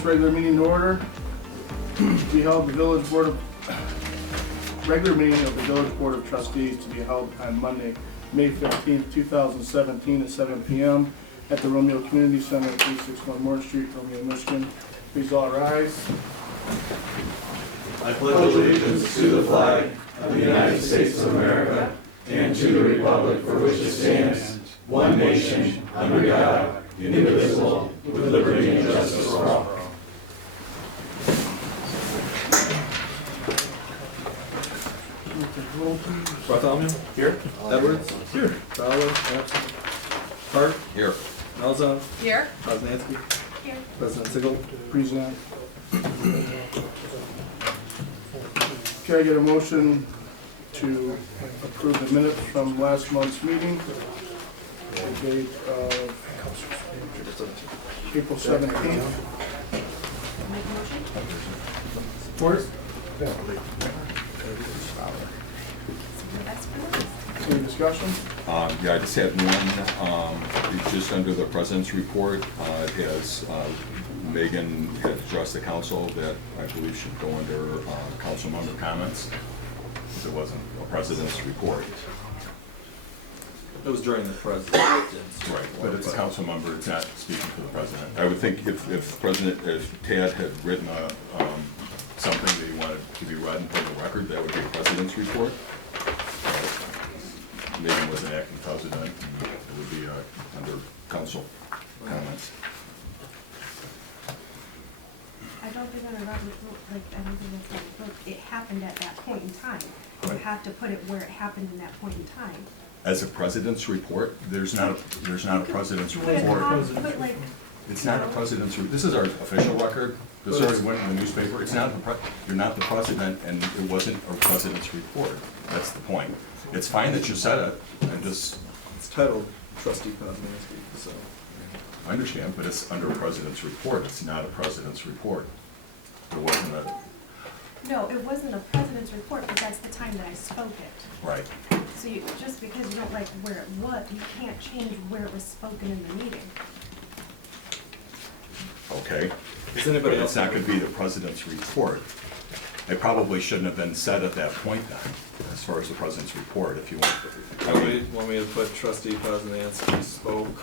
this regular meeting to order. To be held the village board of regular meeting of the village board of trustees to be held on Monday, May 15th, 2017 at 7 p.m. at the Romeo Community Center, 361 Morton Street, Romeo, Michigan. Please all rise. I pledge allegiance to the flag of the United States of America and to the republic for which it stands, one nation, under God, indivisible, with liberty and justice for all. Bartholomew? Here. Edwards? Here. Fowler? Absent. Hart? Here. Malzahn? Here. Poznansky? Here. President Sigel? Present. Can I get a motion to approve the minutes from last month's meeting? The date of April 17th. Make a motion? Support? That's for us. Any discussion? Yeah, I just had one, it's just under the president's report, as Megan had addressed the council that I believe should go under council member comments, because it wasn't a president's report. It was during the president's. Right, but it's a council member, it's not speaking for the president. I would think if Tad had written something that he wanted to be read and put in the record, that would be a president's report. Megan was an acting president, and it would be under council comments. I don't think on a Robert Book, like, I don't think that's Robert Book. It happened at that point in time. You Right. have to put it where it happened in that point in time. As a president's report, there's not a president's Put it report. on, put like, It's not a president's, this is our official record, this already went in the newspaper, it's not, you're not the president, and it wasn't a president's report, that's the point. It's fine that you said it, and just, It's titled Trustee Poznansky, so. I understand, but it's under a president's report, it's not a president's report. It wasn't a, no, it wasn't a president's report, but that's the time that I spoke it. right. So you, just because you don't like where it was, you can't change where it was spoken in the meeting. Okay. Is anybody But else? it's not gonna be the president's report. It probably shouldn't have been said at that point then, as far as the president's report, if you want. Want me to put Trustee Poznansky spoke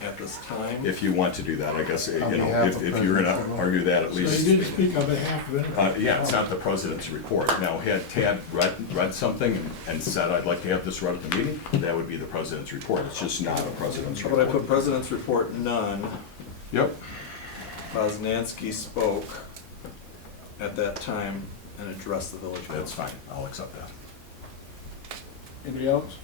at this time? If you want to do that, I guess, you On know, behalf of if you're gonna President. argue that at So least. you did speak on behalf of it? Yeah, it's not the president's report. Now, had Tad read something and said, I'd like to have this read at the meeting, that would be the president's report. It's just not a president's How about I report. put President's report none, Yep, Poznansky spoke at that time and addressed the village. that's fine. I'll accept that. Anybody else?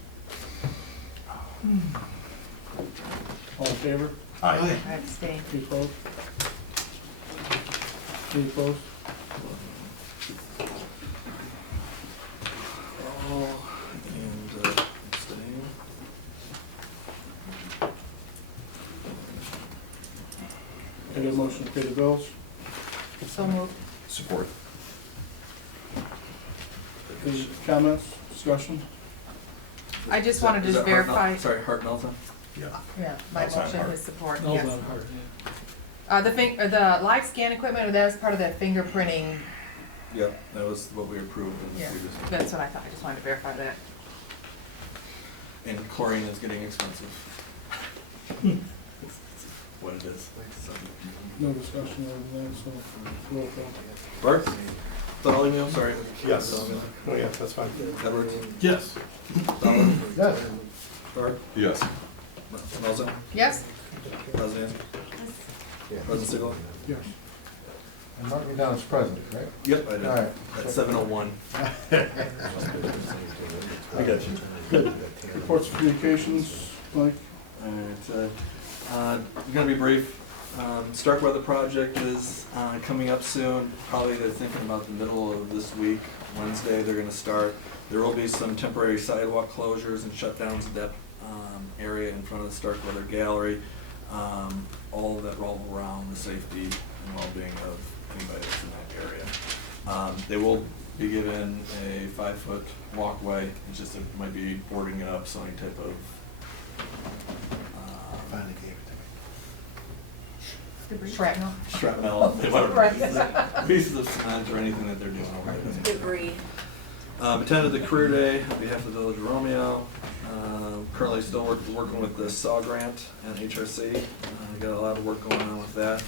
All in favor? Aye. I abstain. Any opposed? Any opposed? Oh, and abstain. Can I get a motion to pay the bills? So moved. Support. Any comments, discussion? I just wanted to Is that verify, Sorry, Hart Melton? Yeah. yeah, my Outside motion part. is support, No, yes. not hard, The live scan equipment, that was part of the fingerprinting, Yep, that was what we approved in the yeah, previous. that's what I thought, I just wanted to verify that. And chlorine is getting expensive. It's what it is. So. No discussion over that, so roll call. Bart? Bartholomew, sorry. Yes. Bartholomew. Oh, yeah, that's fine. Edwards? Yes. Fowler? Yes. Bart? Yes. Melton? Yes? Poznansky? President Sigel? Yes. And mark me down as president, right? Yep, I did. All right. At 7:01. I got you. Good. Reports of communications, Mike? Alright, I'm gonna be brief. Starkweather project is coming up soon. Probably they're thinking about the middle of this week. Wednesday they're gonna start. There will be some temporary sidewalk closures and shutdowns of that area in front of the Starkweather Gallery. All of that revolve around the safety and well-being of anybody that's in that area. They will be given a 5-foot walkway. It's just, it might be boarding it up, so any type of Finally gave it to me. Debris. Shrapnel. shrapnel, if they want to Right. pieces of cement or anything that they're doing over there. Debris. Attended the career day on behalf of the Village of Romeo. Currently still working with the SAW grant and HRC. Got a lot of work going on with that.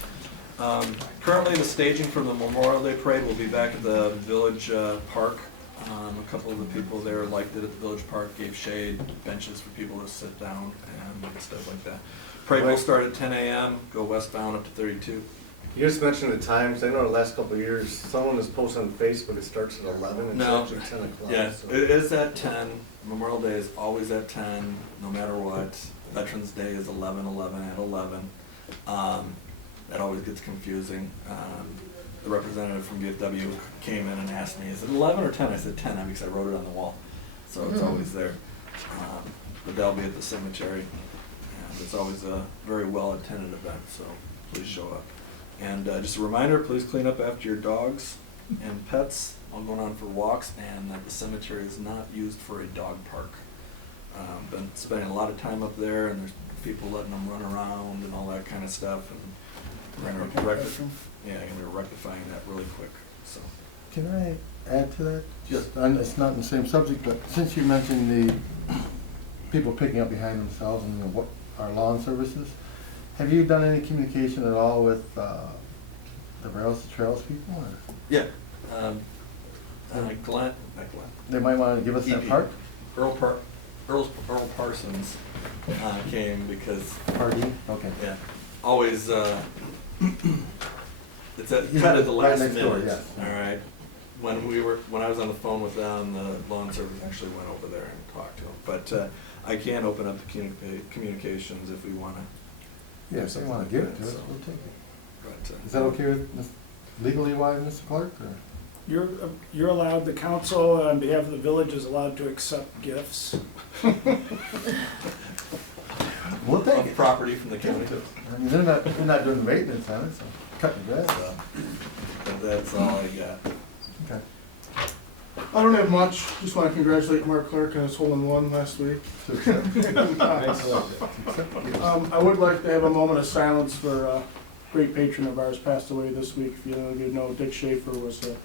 Currently the staging for the Memorial Day Parade will be back at the Village Park. A couple of the people there liked it at the Village Park, gave shade, benches for people to sit down and stuff like that. Parade will start at 10 a.m., go westbound up to 32. You just mentioned the times. I know the last couple of years, someone has posted on Facebook, it starts at 11 and No. ends at 10 o'clock. Yeah, so- it is at 10. Memorial Day is always at 10, no matter what. Veterans Day is 11 at 11. That always gets confusing. The representative from VFW came in and asked me, is it 11 or 10? I said 10 because I wrote it on the wall. So it's always there. But they'll be at the cemetery. And it's always a very well-attended event, so please show up. And just a reminder, please clean up after your dogs and pets while going on for walks, and that the cemetery is not used for a dog park. Been spending a lot of time up there, and there's people letting them run around and all that kind of stuff. And we're gonna be rectifying that really quick. So Can I add to that? Yes. And it's not in the same subject, but since you mentioned the people picking up behind themselves and what our lawn services, have you done any communication at all with the rails to trails people? Or yeah, Glenn, not Glenn. they might want to give us that EP. park? Earl Parsons came because Party? Okay. yeah, always it's at He's kind of the right last next minute. door, yes. All right. When I was on the phone with them, the lawn service actually went over there and talked to him. But I can open up the communications if we want to. Yeah, if they want to give it to us, we'll take it. But Is that okay with, legally wise, Mr. Clark? Or? You're allowed, the council on behalf of the village is allowed to accept gifts. We'll take of it. property from the county. I mean, they're not doing the maintenance on it, so cut the grass off. But that's all I got. Okay. I don't have much, just want to congratulate Mark Clark on his hole-in-one last week. So accept. I would like to have a moment of silence for a great patron of ours passed away this week. If you know, Dick Schaefer was a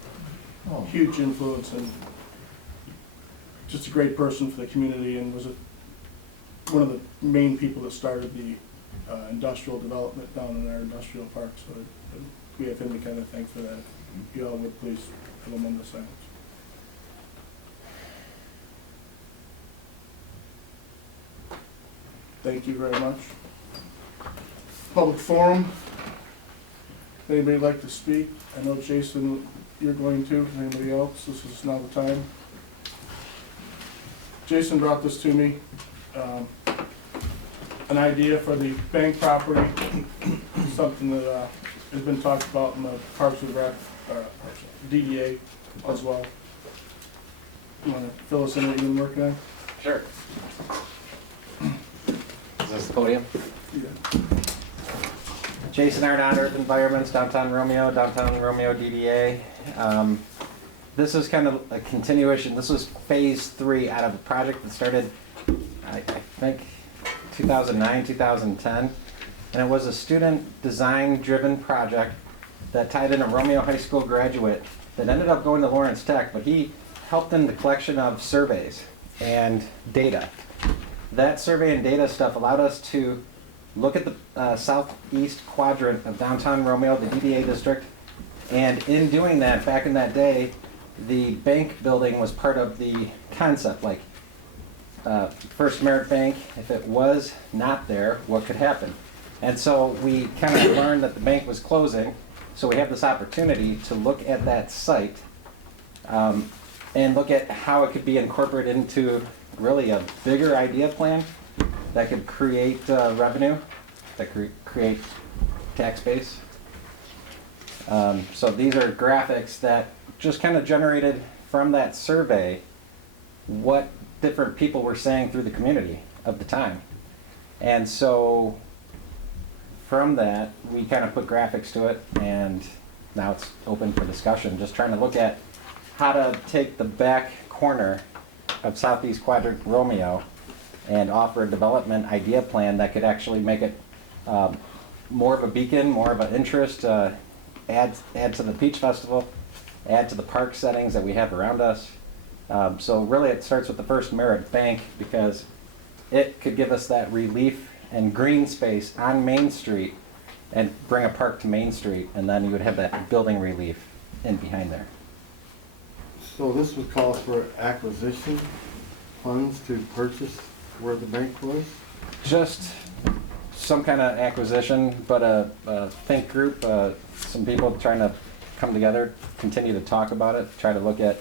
Oh. huge influence and just a great person for the community, and was one of the main people that started the industrial development down in our industrial park. So we have him to kind of thank for that. If you all would please have a moment of silence. Thank you very much. Public forum. If anybody would like to speak? I know Jason, you're going to. Anybody else? This is now the time. Jason brought this to me. An idea for the bank property, something that has been talked about in the Parks and Rec, DDA as well. You want to fill us in what you've been working on? Sure. Is this the podium? Yeah. Jason Arnott, Earth Environments, downtown Romeo DDA. This is kind of a continuation. This was phase 3 out of a project that started, I think, 2009, 2010. And it was a student design-driven project that tied in a Romeo High School graduate that ended up going to Lawrence Tech, but he helped in the collection of surveys and data. That survey and data stuff allowed us to look at the southeast quadrant of downtown Romeo, the DDA district, and in doing that, back in that day, the bank building was part of the concept, like First Merit Bank, if it was not there, what could happen? And so we kind of learned that the bank was closing, so we have this opportunity to look at that site and look at how it could be incorporated into really a bigger idea plan that could create revenue, that could create tax base. So these are graphics that just kind of generated from that survey what different people were saying through the community of the time. And so from that, we kind of put graphics to it, and now it's open for discussion, just trying to look at how to take the back corner of Southeast Quadrant Romeo and offer a development idea plan that could actually make it more of a beacon, more of an interest, add to the Peach Festival, add to the park settings that we have around us. So really it starts with the First Merit Bank because it could give us that relief and green space on Main Street and bring a park to Main Street, and then you would have that building relief in behind there. So this would call for acquisition funds to purchase where the bank was? Just some kind of acquisition, but a think group, some people trying to come together, continue to talk about it, try to look at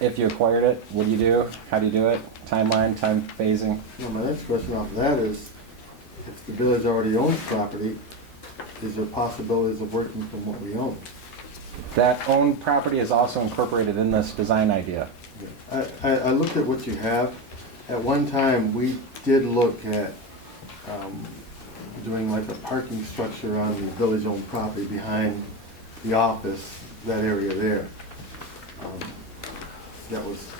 if you acquired it, what do you do, how do you do it, timeline, time phasing. Well, my next question off of that is, if the village already owns property, is there possibilities of working from what we own? That owned property is also incorporated in this design idea. I looked at what you have. At one time, we did look at doing like a parking structure on the village-owned property behind the office, that area there. That was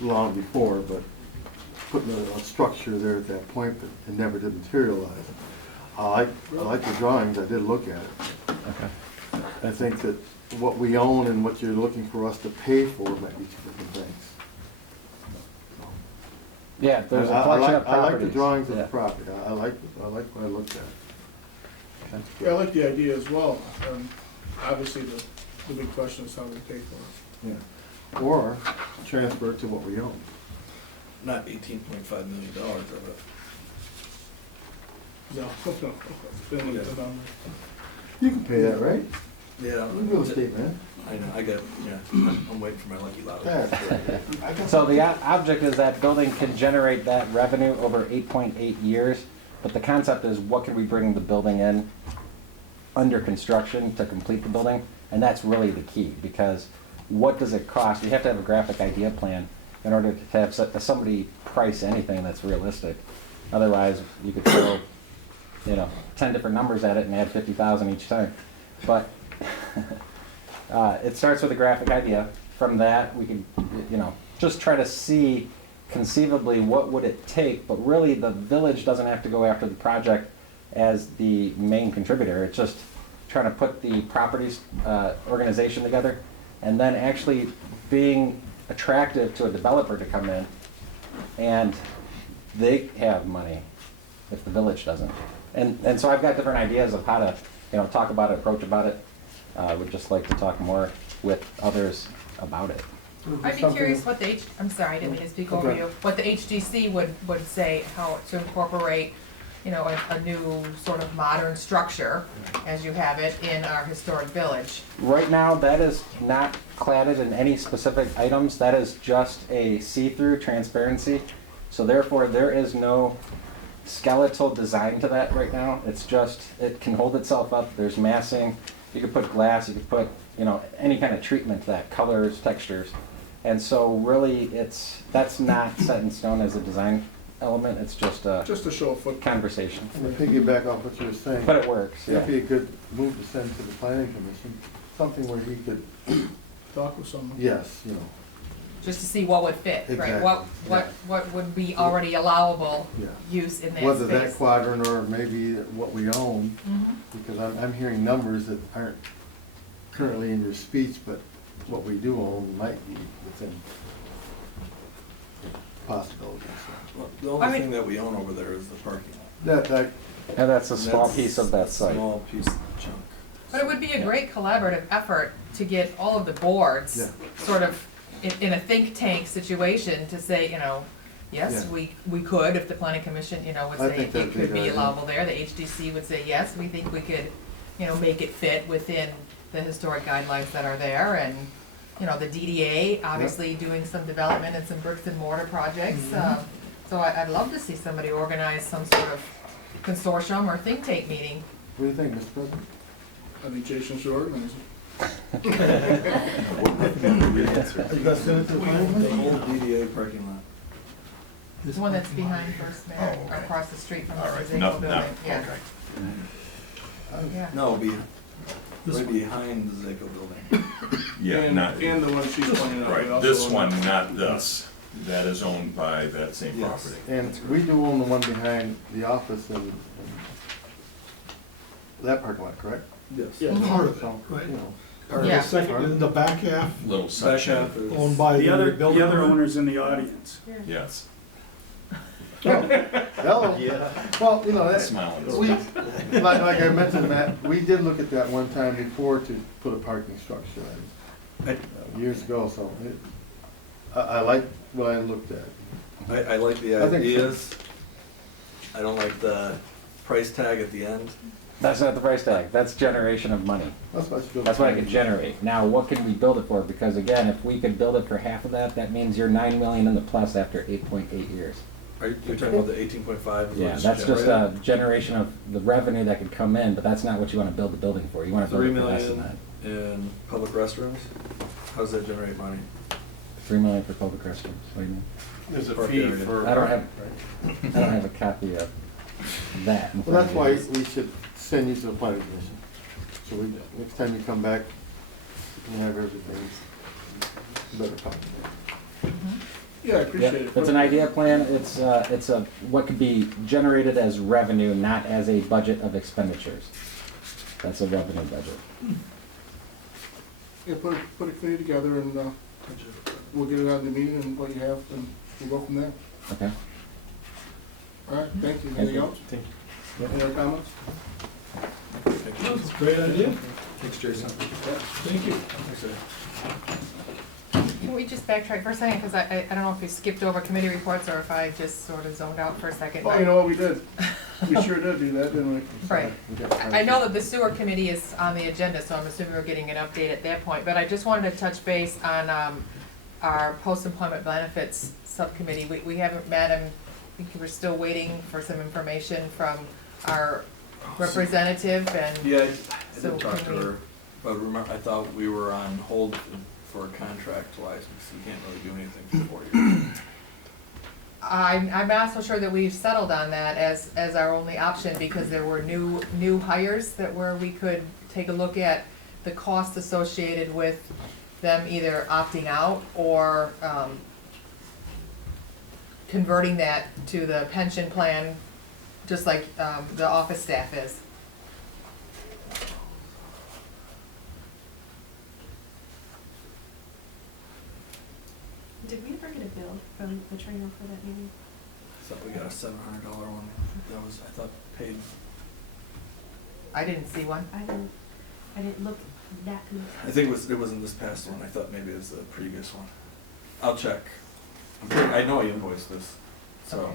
long before, but putting a structure there at that point, but it never did materialize. I like the drawings, I did look at it. Okay. I think that what we own and what you're looking for us to pay for might be two different things. Yeah, there's a I collection of like the properties. drawings of the Yeah. property, I like what I looked at. Yeah, I like the idea as well. Obviously, the big question is how we pay for it. Yeah. Or transfer it to what we own. Not $18.5 million of it. No, no, filling it on You can pay that, right? Yeah. You're a real estate man. I know, I got, yeah, I'm waiting for my lucky lottery. That's right. So the object is that building can generate that revenue over 8.8 years, but the concept is what can we bring the building in under construction to complete the building? And that's really the key, because what does it cost? You have to have a graphic idea plan in order to have somebody price anything that's realistic. Otherwise, you could throw, 10 different numbers at it and add 50,000 each time. But it starts with a graphic idea. From that, we can, just try to see conceivably what would it take, but really the village doesn't have to go after the project as the main contributor. It's just trying to put the properties organization together and then actually being attractive to a developer to come in, and they have money if the village doesn't. And so I've got different ideas of how to, talk about it, approach about it. Would just like to talk more with others about it. I'd be curious what the I'm sorry, I didn't mean to speak over Okay. you, what the HGC would say, how to incorporate, a new sort of modern structure, as you have it, in our historic village. Right now, that is not cladded in any specific items. That is just a see-through transparency. So therefore, there is no skeletal design to that right now. It's just, it can hold itself up. There's massing. You could put glass, you could put, any kind of treatment to that, colors, textures. And so really, that's not set in stone as a design element. It's just a Just to show a footprint. conversation. And to piggyback off what you were saying, But it works, yeah. it'd be a good move to send to the planning commission, something where he could, Talk with someone. yes, Just to see what would fit, right? Exactly, What would be already allowable Yeah. use in that space. whether that quadrant or maybe what we own, Mhm. because I'm hearing numbers that aren't currently in your speech, but what we do own might be within possibilities. Well, the I only mean- thing that we own over there is the parking lot. That, And that's a small That's piece of that site. Small piece of chunk. But it would be a great collaborative effort to get all of the boards Yeah. sort of in a think tank situation to say, yes, Yeah. we could, if the planning commission, would I say think it that'd be a could good be idea. allowable there. The HDC would say, yes, we think we could, make it fit within the historic guidelines that are there. And, the DDA, obviously doing some development and some bricks and mortar projects. Mm-hmm. So I'd love to see somebody organize some sort of consortium or think tank meeting. what do you think, Mr. President? I think Jason should organize it. Are you gonna send it to the planning The commission? old DDA parking lot. The one that's behind First Merit, Oh, okay. across the street from the All right, Mosaico no, building. no, Yeah, okay. yeah. No, right behind the Zaco building. Yeah, And- not, And the one she's pointing out. we right, also this own one, that. not this. That is owned by that same Yes. property. And we do own the one behind the office and that parking lot, correct? Yes. Yeah. Part of it, So, right? you know, Or Yeah. the second, and the back half Little Back section. half is. owned by The other building owner? owner's in the audience. Yes. Hello? Yeah. Well, you know, that, Smiling. we, like I mentioned, Matt, we did look at that one time before to put a parking structure in, years ago, so it, I like what I looked at. I like the I think so. ideas. I don't like the price tag at the end. That's not the price tag, that's generation of money. That's what I feel. That's what I could generate. Now, what can we build it for? Because again, if we could build it for half of that, that means you're 9 million in the plus after 8.8 years. Are you talking about the 18.5? Yeah, that's just a generation of the revenue that could come in, but that's not what you want to build the building for. You want to build 3 it for less than that. million in public restrooms? How does that generate money? 3 million for public restrooms, what do you mean? There's a Park fee area. for. I don't have a copy of that. in Well, that's front why of me. we should send you to the planning commission. So we, next time you come back, you have everything better copy. Yeah, I Yeah, appreciate it. it's an idea plan, it's a, what could be generated as revenue, not as a budget of expenditures. That's a revenue budget. Yeah, put a committee together and, we'll get it out of the meeting and what you have, and we'll go from there. Okay? All right, thank you. Thank Anything you. else? Any other comments? That's a great idea. Thanks, Jason. Thank you. Can we just backtrack for a second, because I don't know if we skipped over committee reports or if I just sort of zoned out for a second. Oh, you know what, we did. We sure did do that, didn't we? Right. We got time. I know that the sewer committee is on the agenda, so I'm assuming we're getting an update at that point, but I just wanted to touch base on, our post-employment benefits subcommittee. We haven't met, and I think we're still waiting for some information from our representative, and Yeah, I So did talk can to we- her, but remember, I thought we were on hold for contract-wise, because we can't really do anything for 4 years. I'm not so sure that we've settled on that as our only option, because there were new hires that we could take a look at the cost associated with them either opting out or converting that to the pension plan, just like the office staff is. Did we ever get a bill from the trainer for that meeting? I thought we got a $700 one, that was, I thought, paid. I didn't see one. I didn't look that close. I think it wasn't this past one, I thought maybe it was the previous one. I'll check. I know I invoiced this, so. Okay.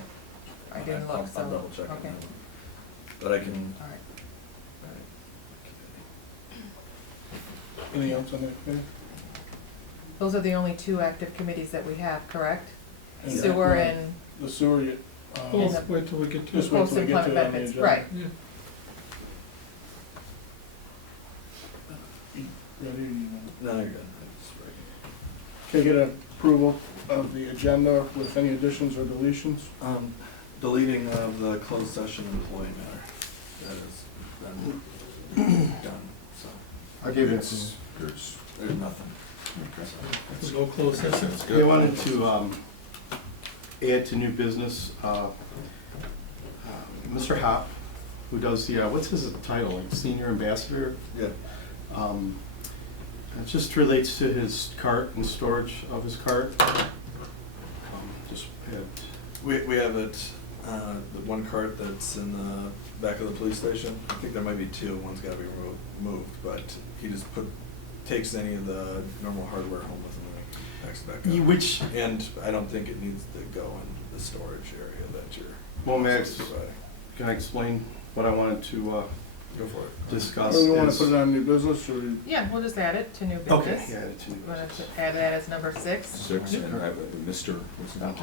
I didn't look, so. I'll double check on okay. that one. But I can. All right. Anything else on that committee? Those are the only two active committees that we have, correct? And Sewer and The sewer, Well, wait till we get to Just it. wait till we get to post-employment it on the benefits, agenda. right. Yeah. ready? No, you're good. Can I get approval of the agenda with any additions or deletions? Deleting of the closed session employee matter, that has been done, so, I'll give you a There's, there's nothing. We'll go close that's session. good. I wanted to add to new business, Mr. Hop, who does the, what's his title, like senior ambassador? Yeah. It just relates to his cart and storage of his cart. Just had, We have it, the one cart that's in the back of the police station, I think there might be two, one's gotta be moved, but he just takes any of the normal hardware home with him and he packs it back up. which, And I don't think it needs to go in the storage area that you're. well, Max, providing. can I explain what I wanted to Go for it. discuss? Do we want to is- put it on new business, or we? Yeah, we'll just add it to new business. Okay, yeah, add it to new Want business. to add that as number 6? 6, and I have Mr., what's the name?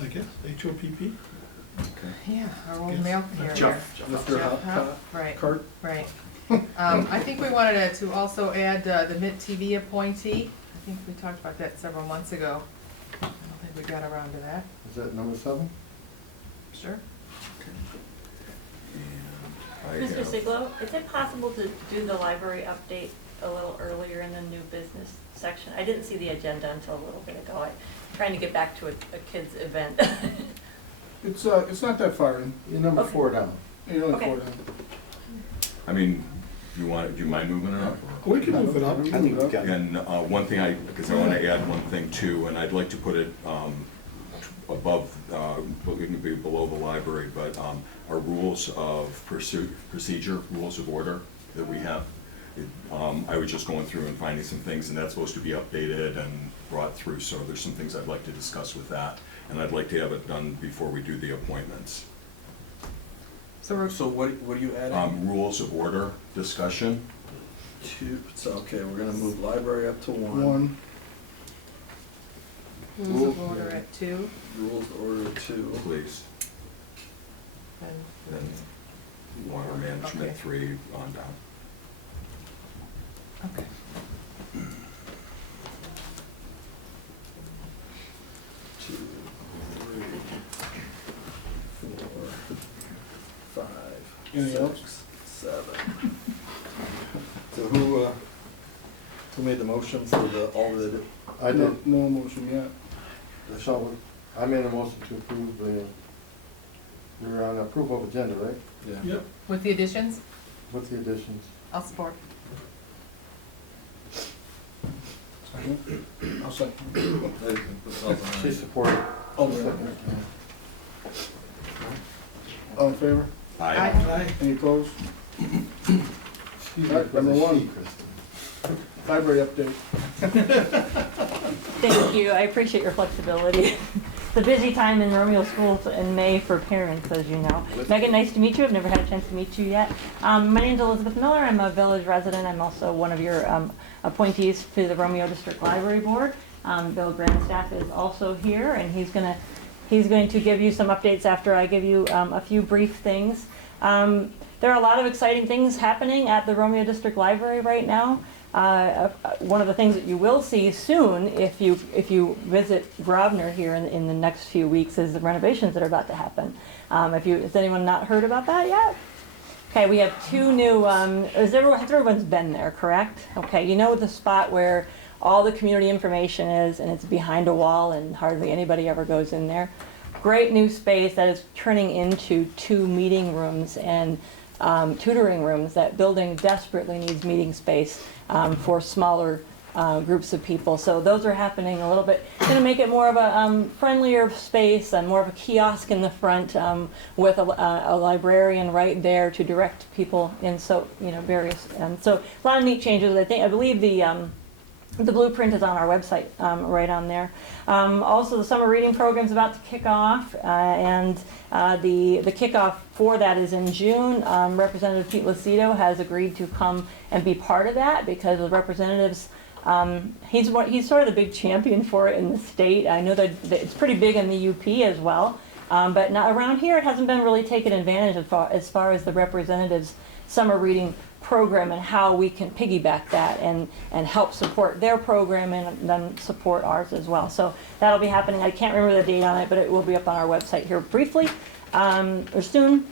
I guess, HOPP? Okay. Yeah, our old mail carrier. Jeff. Mr. Jeff, huh? Hop, Right, cart? right. I think we wanted to also add the MIT TV appointee. I think we talked about that several months ago. I don't think we got around to that. Is that number 7? Sure. I Mr. have- Siglo, is it possible to do the library update a little earlier in the new business section? I didn't see the agenda until a little bit ago. I'm trying to get back to a kid's event. It's not that far in. You're number Okay. 4 down. You're only Okay. 4 down. I mean, do you mind moving it up? We can move it up. I think we got, And one thing because I want to add one thing too, and I'd like to put it above, well, it can be below the library, but our rules of procedure, rules of order that we have. I was just going through and finding some things, and that's supposed to be updated and brought through, so there's some things I'd like to discuss with that, and I'd like to have it done before we do the appointments. So what are you adding? Rules of order discussion. So, okay, we're gonna move library up to one. One, Rules of order at 2. Rules of order 2. Please. And Then water management, Okay. 3 on down. Okay. Two, 3, 4, 5. Anything 6, 7. So who made the motion for all the? I did, no motion yet. so I made a motion to approve the, we're on approval of agenda, right? Yeah. Yep. With the additions, With the additions. I'll support. I'll second. She supported. Oh, yeah. All in favor? Aye. Aye. Any opposed? Excuse me, Alright, number one. Kristen. Library update. Thank you, I appreciate your flexibility. It's a busy time in Romeo schools in May for parents, as you know. Megan, nice to meet you. I've never had a chance to meet you yet. My name's Elizabeth Miller. I'm a village resident. I'm also one of your appointees to the Romeo District Library Board. Bill Grandstaff is also here, and he's going to give you some updates after I give you a few brief things. There are a lot of exciting things happening at the Romeo District Library right now. One of the things that you will see soon, if you visit Grosvenor here in the next few weeks, is the renovations that are about to happen. Has anyone not heard about that yet? Okay, we have 2 new. Everyone's been there, correct? Okay, you know the spot where all the community information is, and it's behind a wall, and hardly anybody ever goes in there. Great new space that is turning into 2 meeting rooms and tutoring rooms. That building desperately needs meeting space for smaller groups of people. So those are happening a little bit. Going to make it more of a friendlier space and more of a kiosk in the front with a librarian right there to direct people in various. So a lot of neat changes. I believe the blueprint is on our website, right on there. Also, the summer reading program is about to kick off, and the kickoff for that is in June. Representative Pete Lucido has agreed to come and be part of that because the representatives, he's sort of the big champion for it in the state. I know that it's pretty big in the UP as well, but not around here it hasn't been really taken advantage of as far as the representatives' summer reading program and how we can piggyback that and help support their program and then support ours as well. So that'll be happening. I can't remember the date on it, but it will be up on our website here briefly or soon.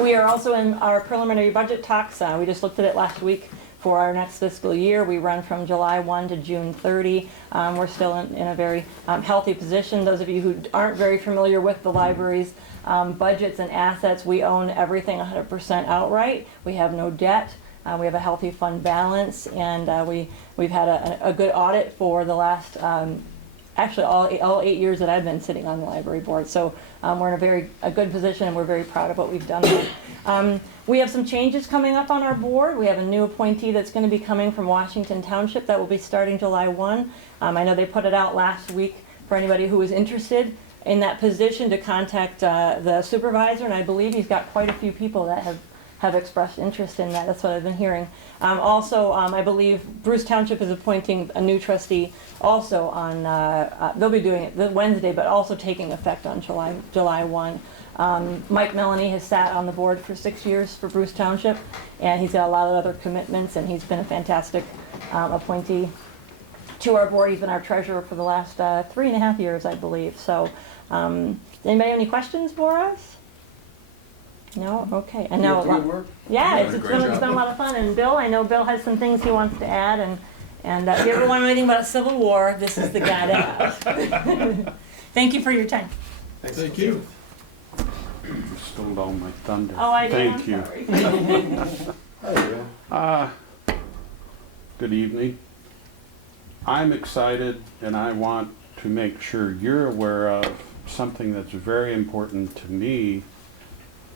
We are also in our preliminary budget talks. We just looked at it last week for our next fiscal year. We run from July 1 to June 30. We're still in a very healthy position. Those of you who aren't very familiar with the library's budgets and assets, we own everything 100% outright. We have no debt. We have a healthy fund balance, and we've had a good audit for the last, actually all 8 years that I've been sitting on the library board. So we're in a good position, and we're very proud of what we've done there. We have some changes coming up on our board. We have a new appointee that's going to be coming from Washington Township that will be starting July 1. I know they put it out last week for anybody who was interested in that position to contact the supervisor, and I believe he's got quite a few people that have expressed interest in that. That's what I've been hearing. Also, I believe Bruce Township is appointing a new trustee also on, they'll be doing it Wednesday, but also taking effect on July 1. Mike Melanie has sat on the board for 6 years for Bruce Township, and he's got a lot of other commitments, and he's been a fantastic appointee to our board. He's been our treasurer for the last 3.5 years, I believe. So, does anybody have any questions for us? No? Okay. And now, Good work. yeah, it's Great job. been a lot of fun. And Bill, I know Bill has some things he wants to add. And if you ever want to know anything about Civil War, this is the guy to ask. Thank you for your time. Thank you. You stole all my thunder. Oh, I did. Thank I'm you. sorry. Good evening. I'm excited and I want to make sure you're aware of something that's very important to me.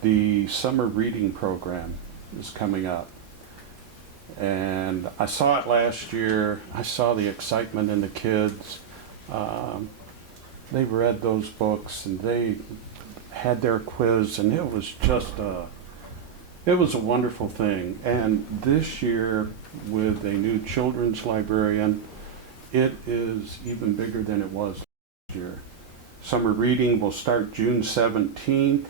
The summer reading program is coming up. And I saw it last year. I saw the excitement in the kids. They read those books and they had their quiz, and it was just it was a wonderful thing. And this year, with a new children's librarian, it is even bigger than it was last year. Summer reading will start June 17th.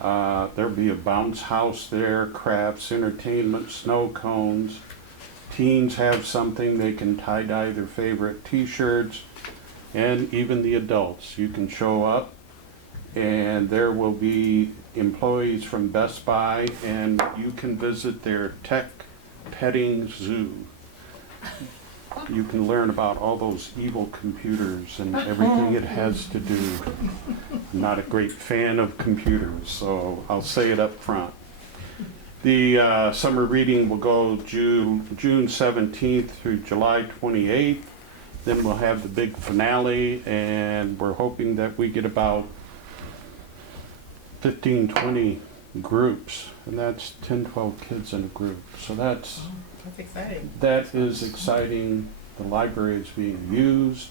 There'll be a bounce house there, crafts, entertainment, snow cones. Teens have something, they can tie-dye their favorite t-shirts, and even the adults. You can show up, and there will be employees from Best Buy, and you can visit their tech petting zoo. You can learn about all those evil computers and everything it has to do. I'm not a great fan of computers, so I'll say it up front. The summer reading will go June 17th through July 28th. Then we'll have the big finale, and we're hoping that we get about 15, 20 groups, and that's 10, 12 kids in a group. So that's exciting. That is exciting. The library is being used.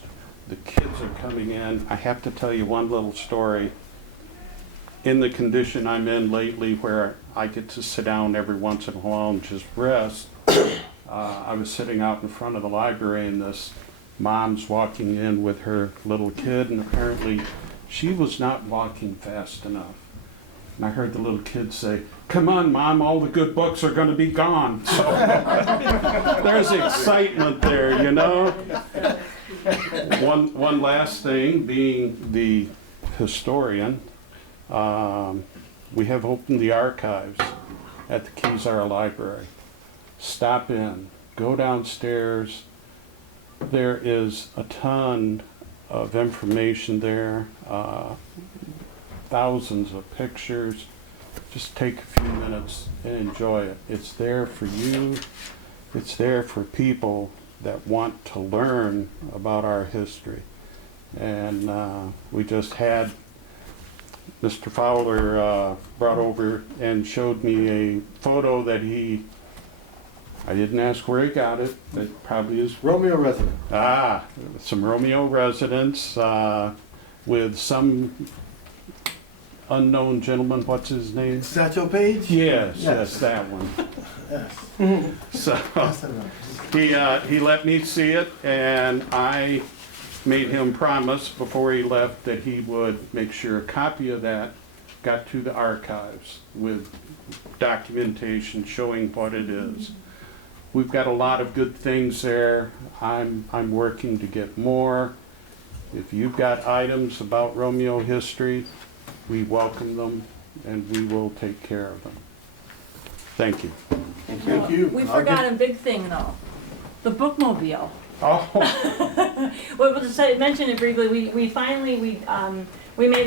The kids are coming in. I have to tell you one little story. In the condition I'm in lately, where I get to sit down every once in a while and just rest, I was sitting out in front of the library, and this mom's walking in with her little kid, and apparently she was not walking fast enough. And I heard the little kid say, "Come on, Mom, all the good books are going to be gone." So there's excitement there, you know. One last thing, being the historian, we have opened the archives at the Kezar Library. Stop in, go downstairs. There is a ton of information there. Thousands of pictures. Just take a few minutes and enjoy it. It's there for you. It's there for people that want to learn about our history. And we just had Mr. Fowler brought over and showed me a photo that I didn't ask where he got it, but probably is Romeo resident. Some Romeo residents with some unknown gentleman. What's his name? Satchel Page? Yes, that one. Yes. So he let me see it, and I made him promise before he left that he would make sure a copy of that got to the archives with documentation showing what it is. We've got a lot of good things there. I'm working to get more. If you've got items about Romeo history, we welcome them, and we will take care of them. Thank you. Thank you. We forgot a big thing though, the bookmobile. Oh. Well, we'll just mention it briefly. We finally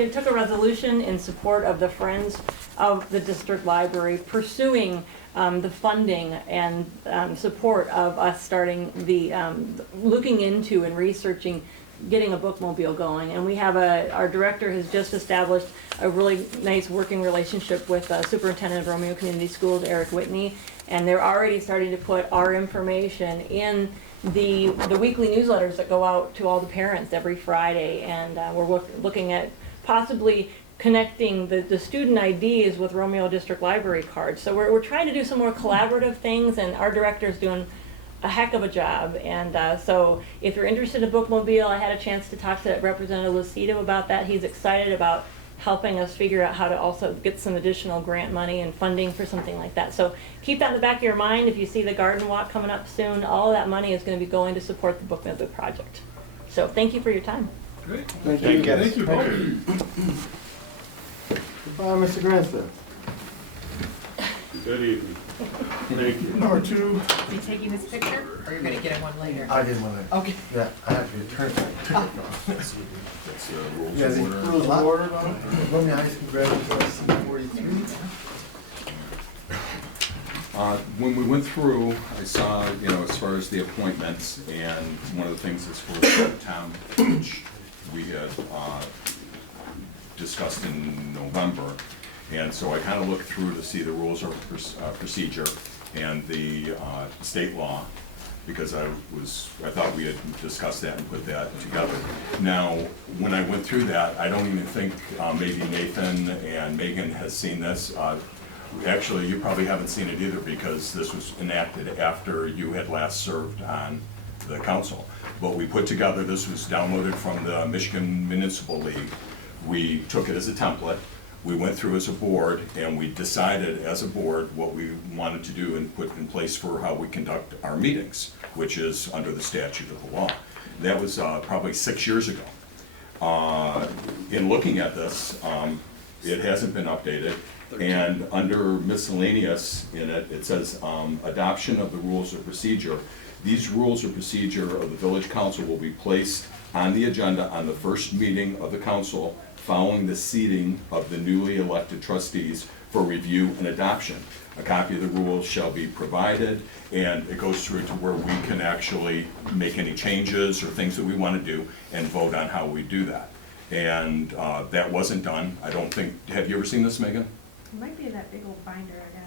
took a resolution in support of the Friends of the District Library pursuing the funding and support of us starting the looking into and researching getting a bookmobile going. And we have our director has just established a really nice working relationship with Superintendent of Romeo Community Schools, Eric Whitney, and they're already starting to put our information in the weekly newsletters that go out to all the parents every Friday, and we're looking at possibly connecting the student IDs with Romeo District Library cards. So we're trying to do some more collaborative things, and our director's doing a heck of a job. And so if you're interested in bookmobile, I had a chance to talk to Representative Lucido about that. He's excited about helping us figure out how to also get some additional grant money and funding for something like that. So keep that in the back of your mind. If you see the garden walk coming up soon, all of that money is going to be going to support the bookmobile project. So thank you for your time. Great. Thank you. Thank you. Goodbye, Mr. Granson. Good evening. Thank you. Number two. Are you taking this picture, or you're gonna get him one later? I did one. Okay. Yeah, I have to turn my ticket off. That's rules Yeah, of the order. rules of order. Romeo High School graduates, 43. When we went through, I saw, as far as the appointments, and one of the things is for the town, which we had discussed in November. And so I kind of looked through to see the rules of procedure and the state law, because I thought we had discussed that and put that together. Now, when I went through that, I don't even think maybe Nathan and Megan has seen this. Actually, you probably haven't seen it either, because this was enacted after you had last served on the council. But we put together, this was downloaded from the Michigan Municipal League. We took it as a template. We went through as a board, and we decided as a board what we wanted to do and put in place for how we conduct our meetings, which is under the statute of the law. That was probably 6 years ago. In looking at this, it hasn't been updated, and under miscellaneous in it, it says adoption of the rules of procedure. These rules of procedure of the village council will be placed on the agenda on the first meeting of the council following the seating of the newly elected trustees for review and adoption. A copy of the rules shall be provided, and it goes through to where we can actually make any changes or things that we want to do and vote on how we do that. And that wasn't done. I don't think, have you ever seen this, Megan? It might be that big old binder I got.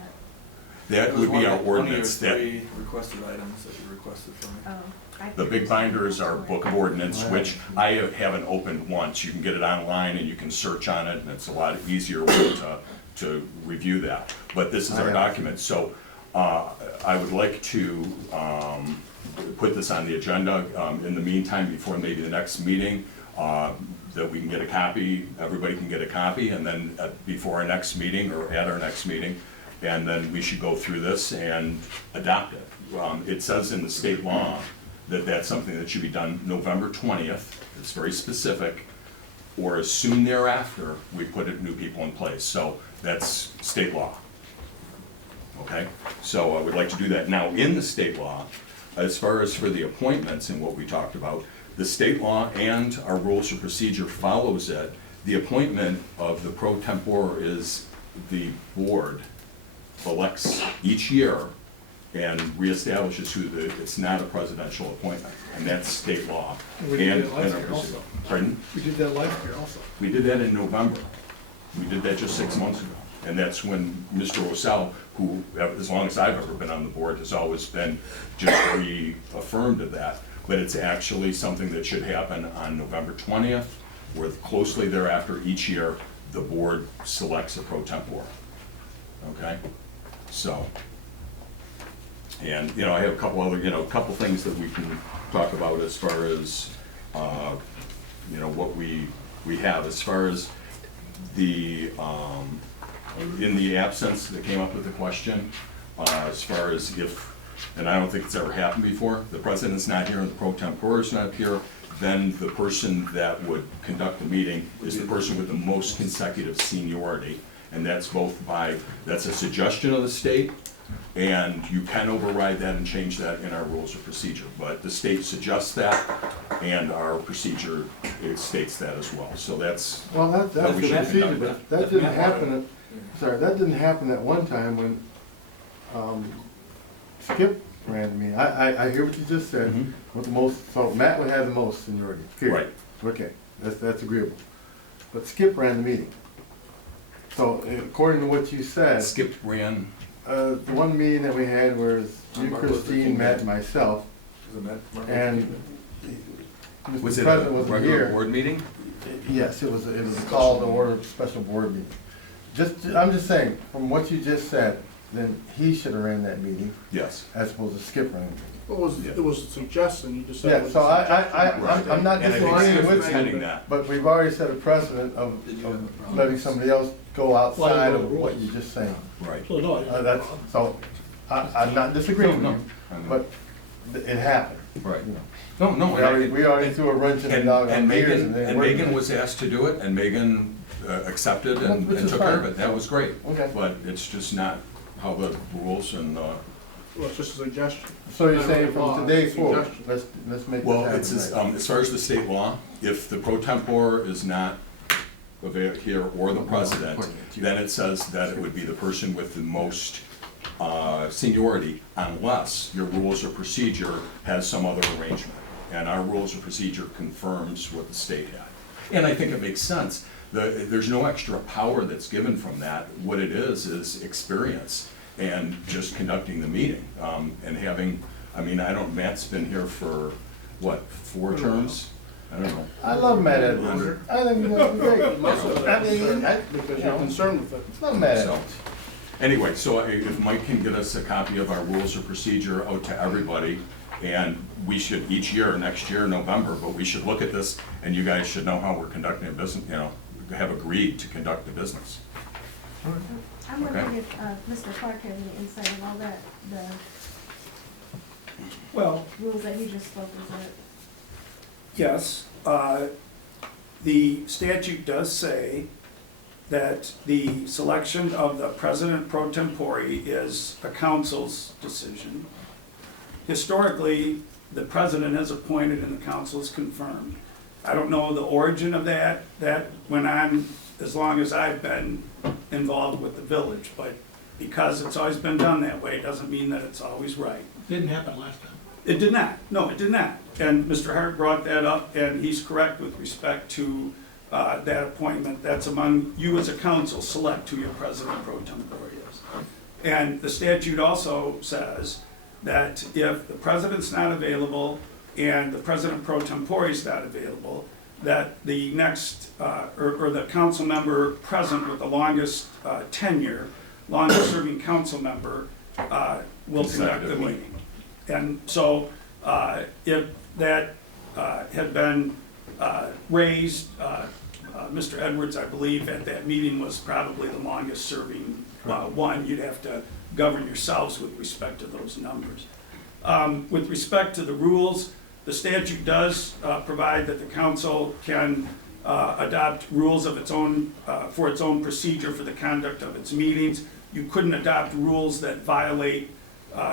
That would be our ordinance. One of your 3 requested items that you requested from me. Oh. The big binder is our book of ordinance, which I haven't opened once. You can get it online and you can search on it, and it's a lot easier way to review that. But this is our document, so I would like to put this on the agenda in the meantime, before maybe the next meeting, that we can get a copy, everybody can get a copy, and then before our next meeting, or at our next meeting, and then we should go through this and adopt it. It says in the state law that that's something that should be done November 20th, it's very specific, or as soon thereafter, we put new people in place. So that's state law. Okay, so I would like to do that. Now, in the state law, as far as for the appointments and what we talked about, the state law and our rules of procedure follows it. The appointment of the pro tempore is the board elects each year and reestablishes it's not a presidential appointment, and that's state law. And we did that last year also. Pardon? We did that last year also. We did that in November. We did that just 6 months ago. And that's when Mr. Osell, who, as long as I've ever been on the board, has always been just reaffirmed of that. But it's actually something that should happen on November 20th, where closely thereafter each year, the board selects a pro tempore. Okay? So, and, I have a couple other, couple things that we can talk about as far as, what we have. As far as the, in the absence that came up with the question, as far as if, and I don't think it's ever happened before, the president's not here and the pro tempore is not here, then the person that would conduct the meeting is the person with the most consecutive seniority. And that's that's a suggestion of the state, and you can override that and change that in our rules of procedure. But the state suggests that, and our procedure, it states that as well. So that's Well, that's how the we should procedure, conduct but that. that didn't happen, that didn't happen at one time when Skip ran the meeting. I hear what you just said, Mhm. with the most, so Matt would have the most seniority, period. Right. Okay, that's agreeable. But Skip ran the meeting. So according to what you said, Skip ran. the one meeting that we had was you, Martin Luther Christine, King Matt, Day. and myself, Was it Martin and Luther King Day? Was Mr. it a President wasn't regular here. board meeting? Yes, it was called the order of special board meeting. I'm just saying, from what you just said, then he should have ran that meeting Yes. as opposed to Skip running the meeting. It was a suggestion, you just said. it Yeah, was so a suggestion. I'm not And I think disagreeing Skip with was you, pending that. but we've already set a precedent of Did you have a problem? letting somebody else go outside Follow of the what rules. you're just saying. Right. So, no, I'm not disagreeing No, with no. you, but it happened. Right. you know. No, We already threw a wrench in the dog on gears and then. And Megan was asked to do it, and Megan accepted and Which is took care of fine. it. That was great. Okay. But it's just not how the rules and, Well, it's just a suggestion. So you're Not saying a from law, today it's a forward, suggestion. let's make this well, happen. it's, right. as far as the state law, if the pro tempore is not here or the president, then it says that it would be the person with the most seniority unless your rules of procedure has some other arrangement. And our rules of procedure confirms what the state had. And I think it makes sense. There's no extra power that's given from that. What it is experience and just conducting the meeting. And having, I mean, Matt's been here for, what, 4 terms? I don't know. I love Matt Edwards. I think he's great. Because you're concerned with it. Love Matt So, Edwards. anyway, so if Mike can get us a copy of our rules of procedure out to everybody, and we should each year, next year, November, but we should look at this, and you guys should know how we're conducting a business, you know, have agreed to conduct the business. I'm wondering if Mr. Clark has any insight on all that, the Well, rules that he just spoke of. yes, the statute does say that the selection of the president pro tempore is a council's decision. Historically, the president is appointed and the council is confirmed. I don't know the origin of that. That went on as long as I've been involved with the village, but because it's always been done that way, doesn't mean that it's always right. Didn't happen last time. It did not. No, it did not. And Mr. Hart brought that up, and he's correct with respect to that appointment. That's among you as a council select who your president pro tempore is. And the statute also says that if the president's not available and the president pro tempore is not available, that the next, or the council member present with the longest tenure, longest serving council member will conduct the meeting. And so if that had been raised, Mr. Edwards, I believe, at that meeting was probably the longest serving one. You'd have to govern yourselves with respect to those numbers. With respect to the rules, the statute does provide that the council can adopt rules of its own, for its own procedure for the conduct of its meetings. You couldn't adopt rules that violate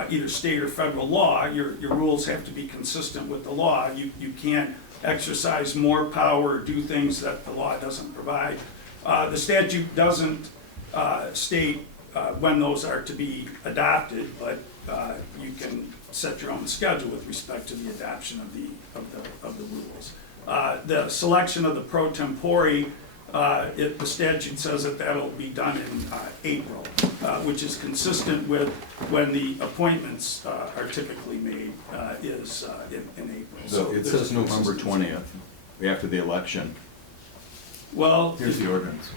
either state or federal law. Your rules have to be consistent with the law. You can't exercise more power or do things that the law doesn't provide. The statute doesn't state when those are to be adopted, but you can set your own schedule with respect to the adoption of the rules. The selection of the pro tempore, the statute says that that'll be done in April, which is consistent with when the appointments are typically made, is in April. So it says November 20th, after the election. Well, Here's the ordinance.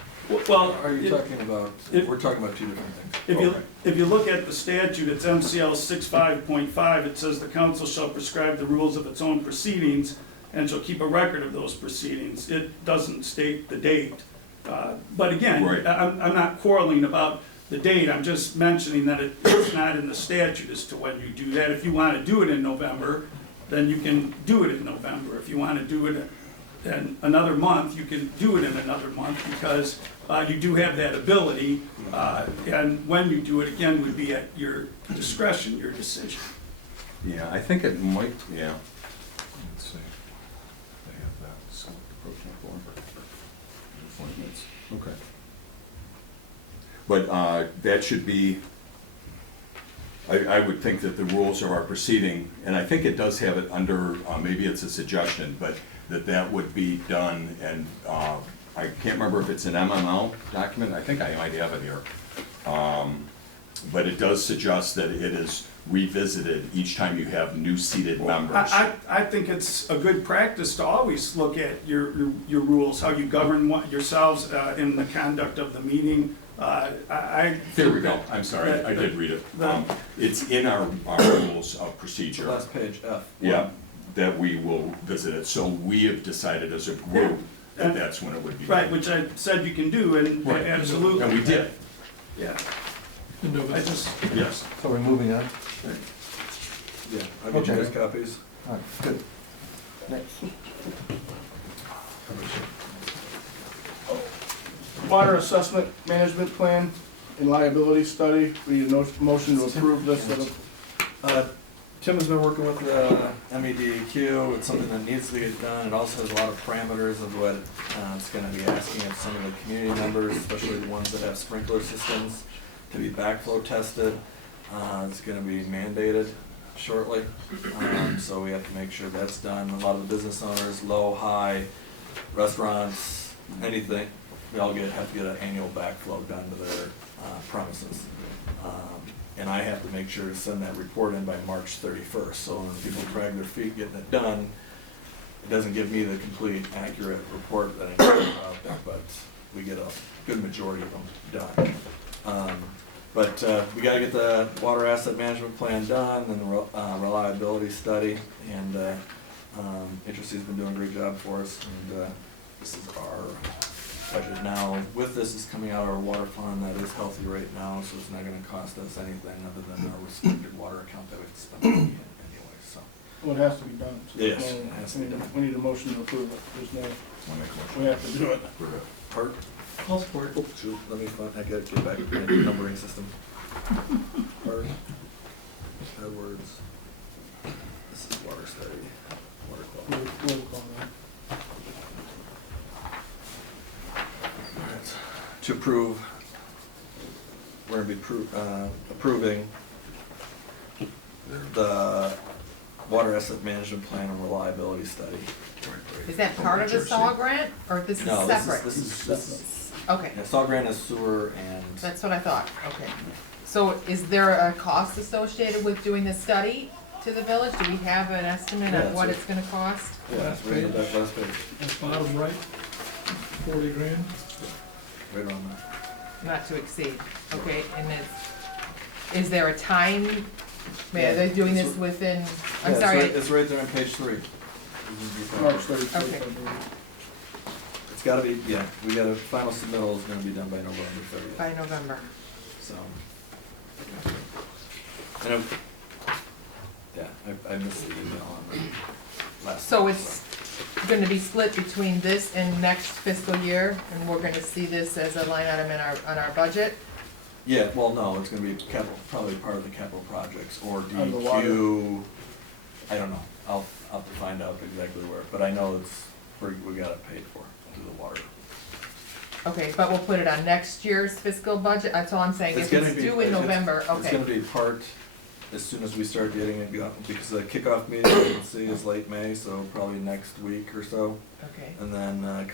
well, Are you talking about, we're talking about 2 different things. if you look at the statute, it's MCL 65.5, it says the council shall prescribe the rules of its own proceedings and shall keep a record of those proceedings. It doesn't state the date. But again, Right. I'm not quarreling about the date, I'm just mentioning that it's not in the statute as to when you do that. If you want to do it in November, then you can do it in November. If you want to do it in another month, you can do it in another month, because you do have that ability, and when you do it, again, would be at your discretion, your decision. Yeah, I think it might, yeah. Let's see. They have that, select the pro tempore. Appointments, okay. But that should be, I would think that the rules of our proceeding, and I think it does have it under, maybe it's a suggestion, but that would be done, and I can't remember if it's an MML document, I think I might have it here. But it does suggest that it is revisited each time you have new seated members. I think it's a good practice to always look at your rules, how you govern yourselves in the conduct of the meeting. Here we go, I'm sorry, I did read it. It's in our rules of procedure. Last page, F. Yeah, that we will visit it, so we have decided as a group that that's when it would be. Right, which I said you can do, and Right. absolutely. And we did. Yeah. In November. I just, Yes. So we're moving on? Yeah, I'll get you Okay. guys copies. All right, good. Next. Water assessment management plan and liability study. We need a motion to approve this. Tim has been working with the MEDQ. It's something that needs to get done. It also has a lot of parameters of what it's going to be asking of some of the community members, especially the ones that have sprinkler systems, to be backflow tested. It's gonna be mandated shortly, so we have to make sure that's done. A lot of the business owners, low, high, restaurants, anything, we all have to get an annual backflow done to their premises. And I have to make sure to send that report in by March 31st, so when people drag their feet getting it done, it doesn't give me the complete accurate report that I need to out there, but we get a good majority of them done. But we gotta get the water asset management plan done and the reliability study, and Trustees been doing a great job for us, and this is our budget now. With this is coming out of our water fund that is healthy right now, so it's not gonna cost us anything other than our restricted water account that we have to spend money in anyway, so. Well, it has to be done. So Yes, there's no- it has to be done. We need a motion to approve it. There's no, Wanna make a motion? we have to do it. Part, I'll support it. shoot, let me find, I gotta get back to the numbering system. Part, Edwards, this is water study, water quality. We'll call that. Alright, to approve, we're gonna be approving the water asset management plan and reliability study. Is that part of the SAW grant, or this is No, separate? this is, Okay, yeah, SAW grant is sewer and, that's what I thought, okay. So is there a cost associated with doing this study to the village? Do we have an estimate Yeah, of what it's it's gonna cost? yeah, it's right on that last page, That's bottom right, 40 grand. right around that. Not to exceed, okay, and is there a time, are they doing this within, I'm Yeah, sorry, it's right there on page 3. March 31st, I Okay. believe. It's gotta be, yeah, we got a final submittal is gonna be done by November 30th. by November. So. And I missed the email on the last. So it's gonna be split between this and next fiscal year, and we're gonna see this as a line item in on our budget? Yeah, well, no, it's gonna be capital, probably part of the capital projects or On the water. DEQ. I don't know, I'll have to find out exactly where, but I know we got it paid for through the water. Okay, but we'll put it on next year's fiscal budget, that's all I'm saying, if gonna it's be- due in November, It's gonna okay. be part, as soon as we start getting it, because the kickoff meeting, you can see, is late May, so probably next week or so. Okay, And then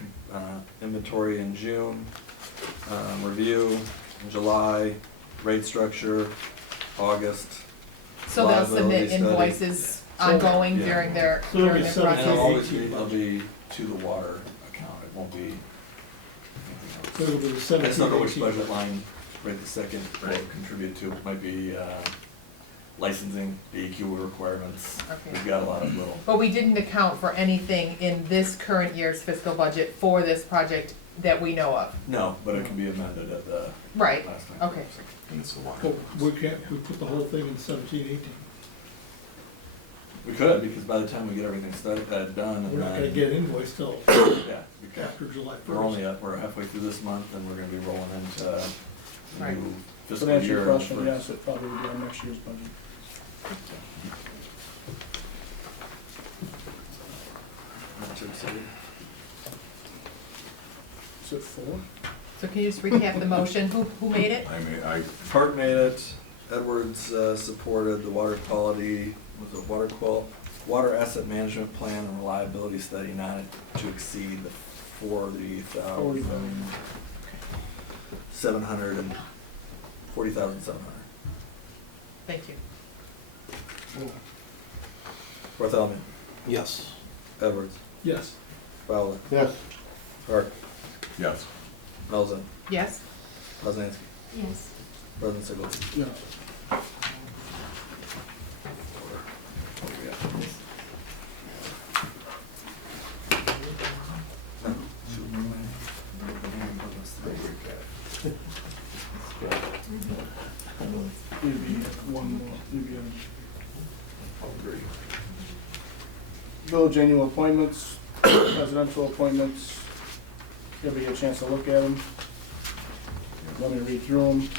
inventory in June, review in July, rate structure, August. so they'll submit liability study. invoices ongoing Yeah. during their, So it'll be And seven- process? it'll always be, it'll be to the water account, it won't be anything else. So it'll be the I just 17, don't know which 18. budget line right this second will contribute to, it might be licensing, DEQ requirements. Okay. We've got a lot of little, But we didn't account for anything in this current year's fiscal budget for this project that we know of? no, but it can be amended at the Right, last time. okay. And it's the water. But we can't, we put the whole thing in 17, 18. We could, because by the time we get everything done and We're not gonna then, get invoiced till yeah, we can. after July 1st. We're halfway through this month and we're gonna be rolling into the Right. new So fiscal to answer your year. question, yes, it probably will be on next year's budget. Not too excited. Is it 4? So can you just recap the motion? Who made it? I mean, Park made it, Edwards supported the water quality, water asset management plan and reliability study not to exceed the 40,700 40,700. Thank you. Bartholomew, Yes. Edwards, Yes. Fowler, Yes. Hart, yes. Melza, Yes? Poznanski, Yes. President Sigley. Yeah. Maybe one more, maybe village annual appointments, presidential appointments. Everybody get a chance to look at them. Let me read through them.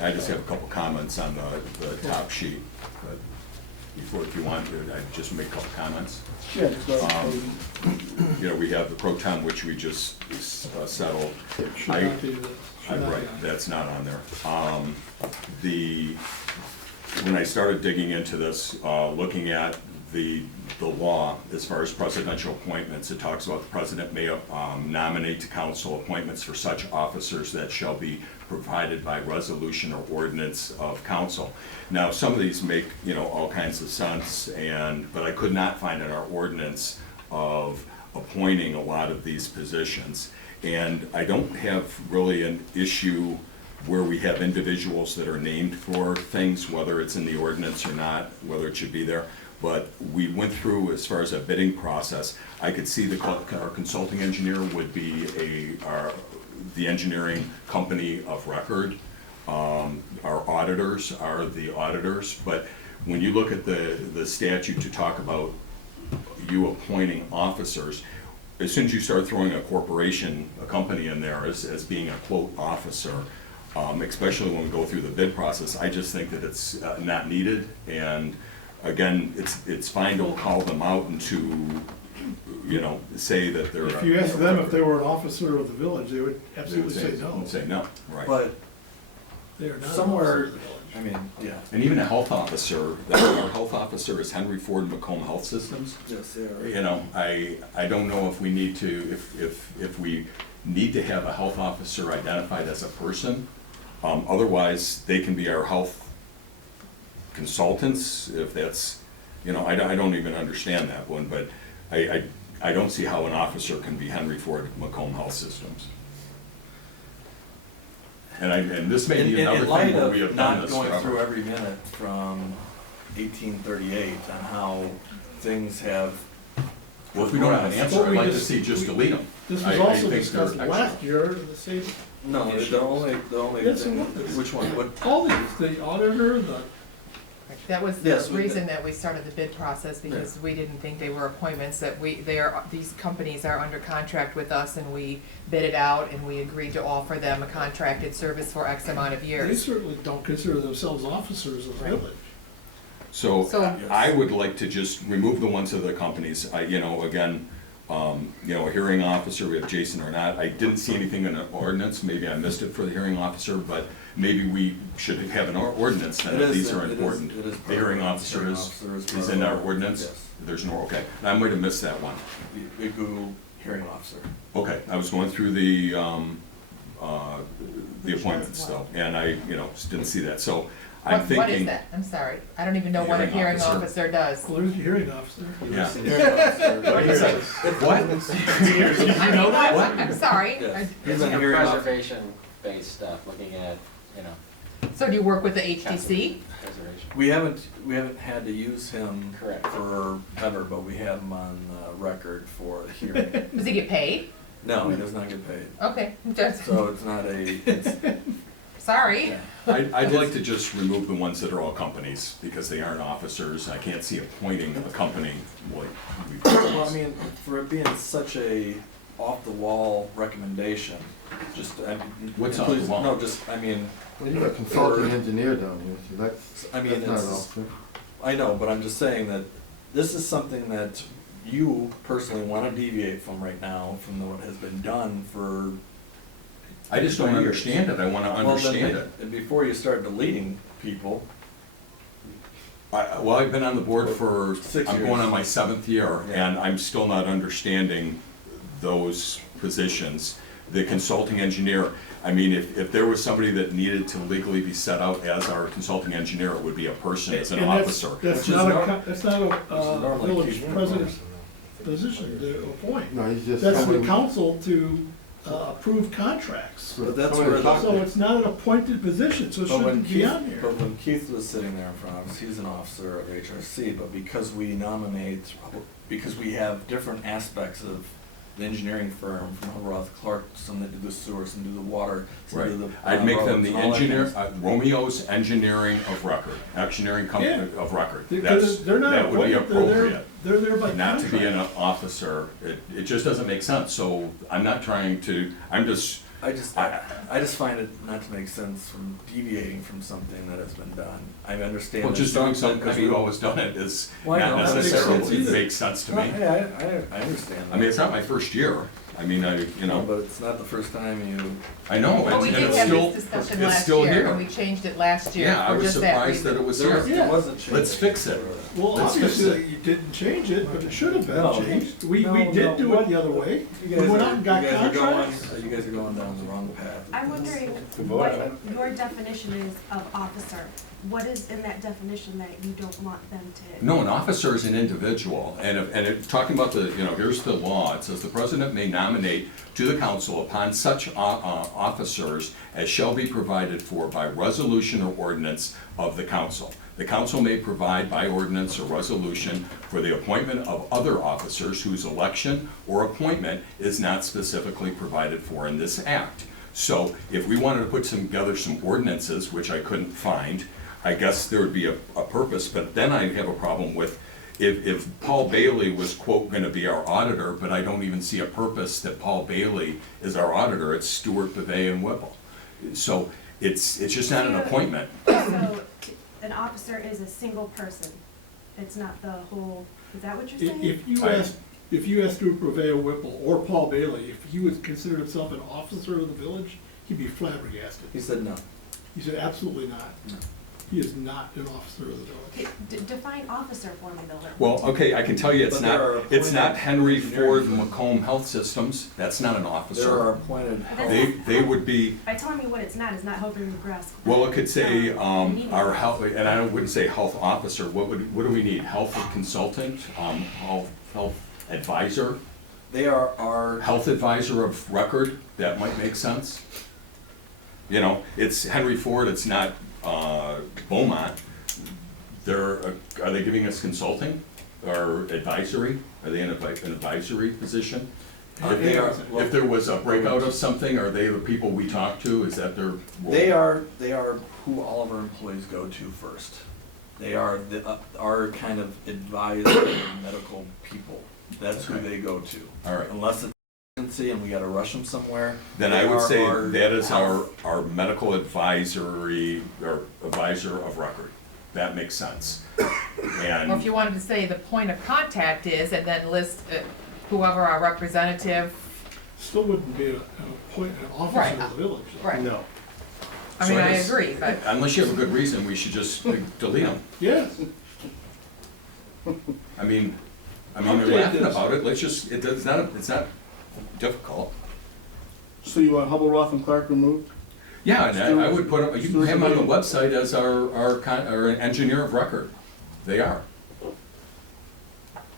I just have a couple comments on the top sheet, but before, if you want, I'd just make a couple comments. Yeah, just go ahead. You know, we have the pro tem, which we just settled. Should I- not do this. Right, that's not on there. When I started digging into this, looking at the law, as far as presidential appointments, it talks about the president may nominate to council appointments for such officers that shall be provided by resolution or ordinance of council. Now, some of these make, all kinds of sense, but I could not find in our ordinance of appointing a lot of these positions. And I don't have really an issue where we have individuals that are named for things, whether it's in the ordinance or not, whether it should be there. But we went through, as far as a bidding process, I could see our consulting engineer would be the engineering company of record. Our auditors are the auditors, but when you look at the statute to talk about you appointing officers, as soon as you start throwing a corporation, a company in there as being a quote officer, especially when we go through the bid process, I just think that it's not needed. And again, it's fine to call them out and to, say that they're. If you ask them if they were an officer of the village, they would absolutely say no. Would say no, right. But They are not an somewhere, officer of the village. I mean, yeah. And even a health officer, our health officer is Henry Ford Macomb Health Systems. Yes, they are. I don't know if we need to, if we need to have a health officer identified as a person. Otherwise, they can be our health consultants, if that's, I don't even understand that one, but I don't see how an officer can be Henry Ford Macomb Health Systems. And this may be another thing where we have done this not going forever. through every minute from 1838 on how things have. Well, if we don't have an answer, I'd like to see just delete them. This I was also think they're discussed last year, the same. No, the only Yes, thing, it was. which one? What? All these, the auditor, That was the Yes, we- reason that we started the bid process, because we didn't think they were appointments, that these companies are under contract with us, and we bid it out, and we agreed to offer them a contracted service for X amount of they years. certainly don't consider themselves officers of the village. So So- I would like to just remove the ones of the companies. Again, a hearing officer, we have Jason or not. I didn't see anything in an ordinance, maybe I missed it for the hearing officer, but maybe we should have an ordinance that these are important. It is The hearing officer is in our ordinance? Yes. There's no, okay. I might have missed that one. We Google hearing officer. Okay, I was going through the appointments though, and I, just didn't see that. So I'm thinking. What is that? I'm sorry, I don't even know what a Hearing hearing officer. officer does. Well, there's a hearing officer. Yeah. Hearing officer. What? I mean, I'm sorry. Yes. I- He's a hearing officer. Preservation-based stuff, looking at, So do you work with the HTC? preservation. We haven't had to use him Correct. forever, but we have him on record for the hearing. Does he get paid? No, he does not get paid. Okay, just, So it's not a, sorry. yeah. I'd like to just remove the ones that are all companies, because they aren't officers. I can't see appointing a company like we've Well, I mean, for it being such a off-the-wall recommendation, What's off the wall? No, just, I mean, Well, you got a consulting engineer down here, so that's, I mean, that's not an it's- officer. I know, but I'm just saying that this is something that you personally want to deviate from right now, from what has been done for. I just don't understand it. I want to understand it. And before you start deleting people, Well, I've been on the board for, 6 I'm years. going on my 7th year, Yeah. and I'm still not understanding those positions. The consulting engineer, I mean, if there was somebody that needed to legally be set out as our consulting engineer, it would be a person, as an And officer. That's Which is not nor- a normally village Keith president's position to appoint. No, he's just. That's the somebody- council to approve contracts. but that's Somebody where talk So it's not an appointed position, so it But when shouldn't be Keith, on here. but when Keith was sitting there in front of us, he's an officer of HRC, but because we nominate, because we have different aspects of the engineering firm, from Roth Clark, some that do the sewers, some do the water, some Right. do the. I'd make them roads the and all that engineer, kind Romeo's engineering of record, engineering company Yeah. of record. Because they're not That would be appointed, they're there, appropriate. they're there by Not to be an contract. officer, it just doesn't make sense. So I'm not trying to, I'm just, I just find it not to make sense from deviating from something that has been done. I understand. well, that just doing something because I mean- we've always done it is Well, I not know, that makes necessarily sense either. makes sense to me. Yeah, I understand that. I mean, it's not my first year, I mean, you know, But it's not the first time you, I know, Well, we and did it's have still, this discussion it's last still year, here. and we changed it last year Yeah, I for was just that surprised that reason. it was there was, here. there was a change. Let's fix it. Well, Let's fix obviously, it. you didn't change it, but it should have been No. changed. We No, did no. do it the other way. You We guys went are- out and got you guys are going- contracts. You guys are going down the wrong path. I'm wondering what your definition is of officer. What is in that definition that you don't want them to? No, an officer is an individual, and talking about the, you know, here's the law, it says the president may nominate to the council upon such officers as shall be provided for by resolution or ordinance of the council. The council may provide by ordinance or resolution for the appointment of other officers whose election or appointment is not specifically provided for in this act. So if we wanted to put together some ordinances, which I couldn't find, I guess there would be a purpose, but then I'd have a problem with if Paul Bailey was, quote, gonna be our auditor, but I don't even see a purpose that Paul Bailey is our auditor, it's Stewart, Bavay, and Whipple. So it's just not an appointment. So, an officer is a single person. It's not the whole, is that what you're saying? If you asked Stuart Purveyor Whipple or Paul Bailey, if he would consider himself an officer of the village, he'd be flabbergasted. He said no. He said, absolutely not. He is not an officer of the village. Okay, define officer for me though. Well, okay, I can tell you, But there are it's not appointed Henry Ford engineers. Macomb Health Systems, that's not an There are officer. appointed health. They would be, By telling me what it's not hovering the grass. well, it could say, Needed. our health, and I wouldn't say health officer, what do we need? Health consultant, health advisor, They are our, health advisor of record, that might make sense. You know, it's Henry Ford, it's not, Beaumont. Are they giving us consulting or advisory? Are they in an advisory position? If there was a breakout of something, are they the people we talk to? Is that their role? they are who all of our employees go to first. They are our kind of advisory medical people. That's who they go to. All right. Unless it's an emergency and we gotta rush them somewhere. Then they I would are say our that is health. our medical advisory, or advisor of record. That makes sense. Or And, if you wanted to say the point of contact is, and then list whoever our representative, Still wouldn't be an officer Right. of the village. though. right, No. I So mean, I I guess- agree, but, unless you have a good reason, we should just delete them. Yes. I mean, Update they're laughing this. about it, let's just, it's not difficult. So you want Hubble, Roth, and Clark removed? Yeah, and I would put, you can have them on the website as our engineer of record. They are,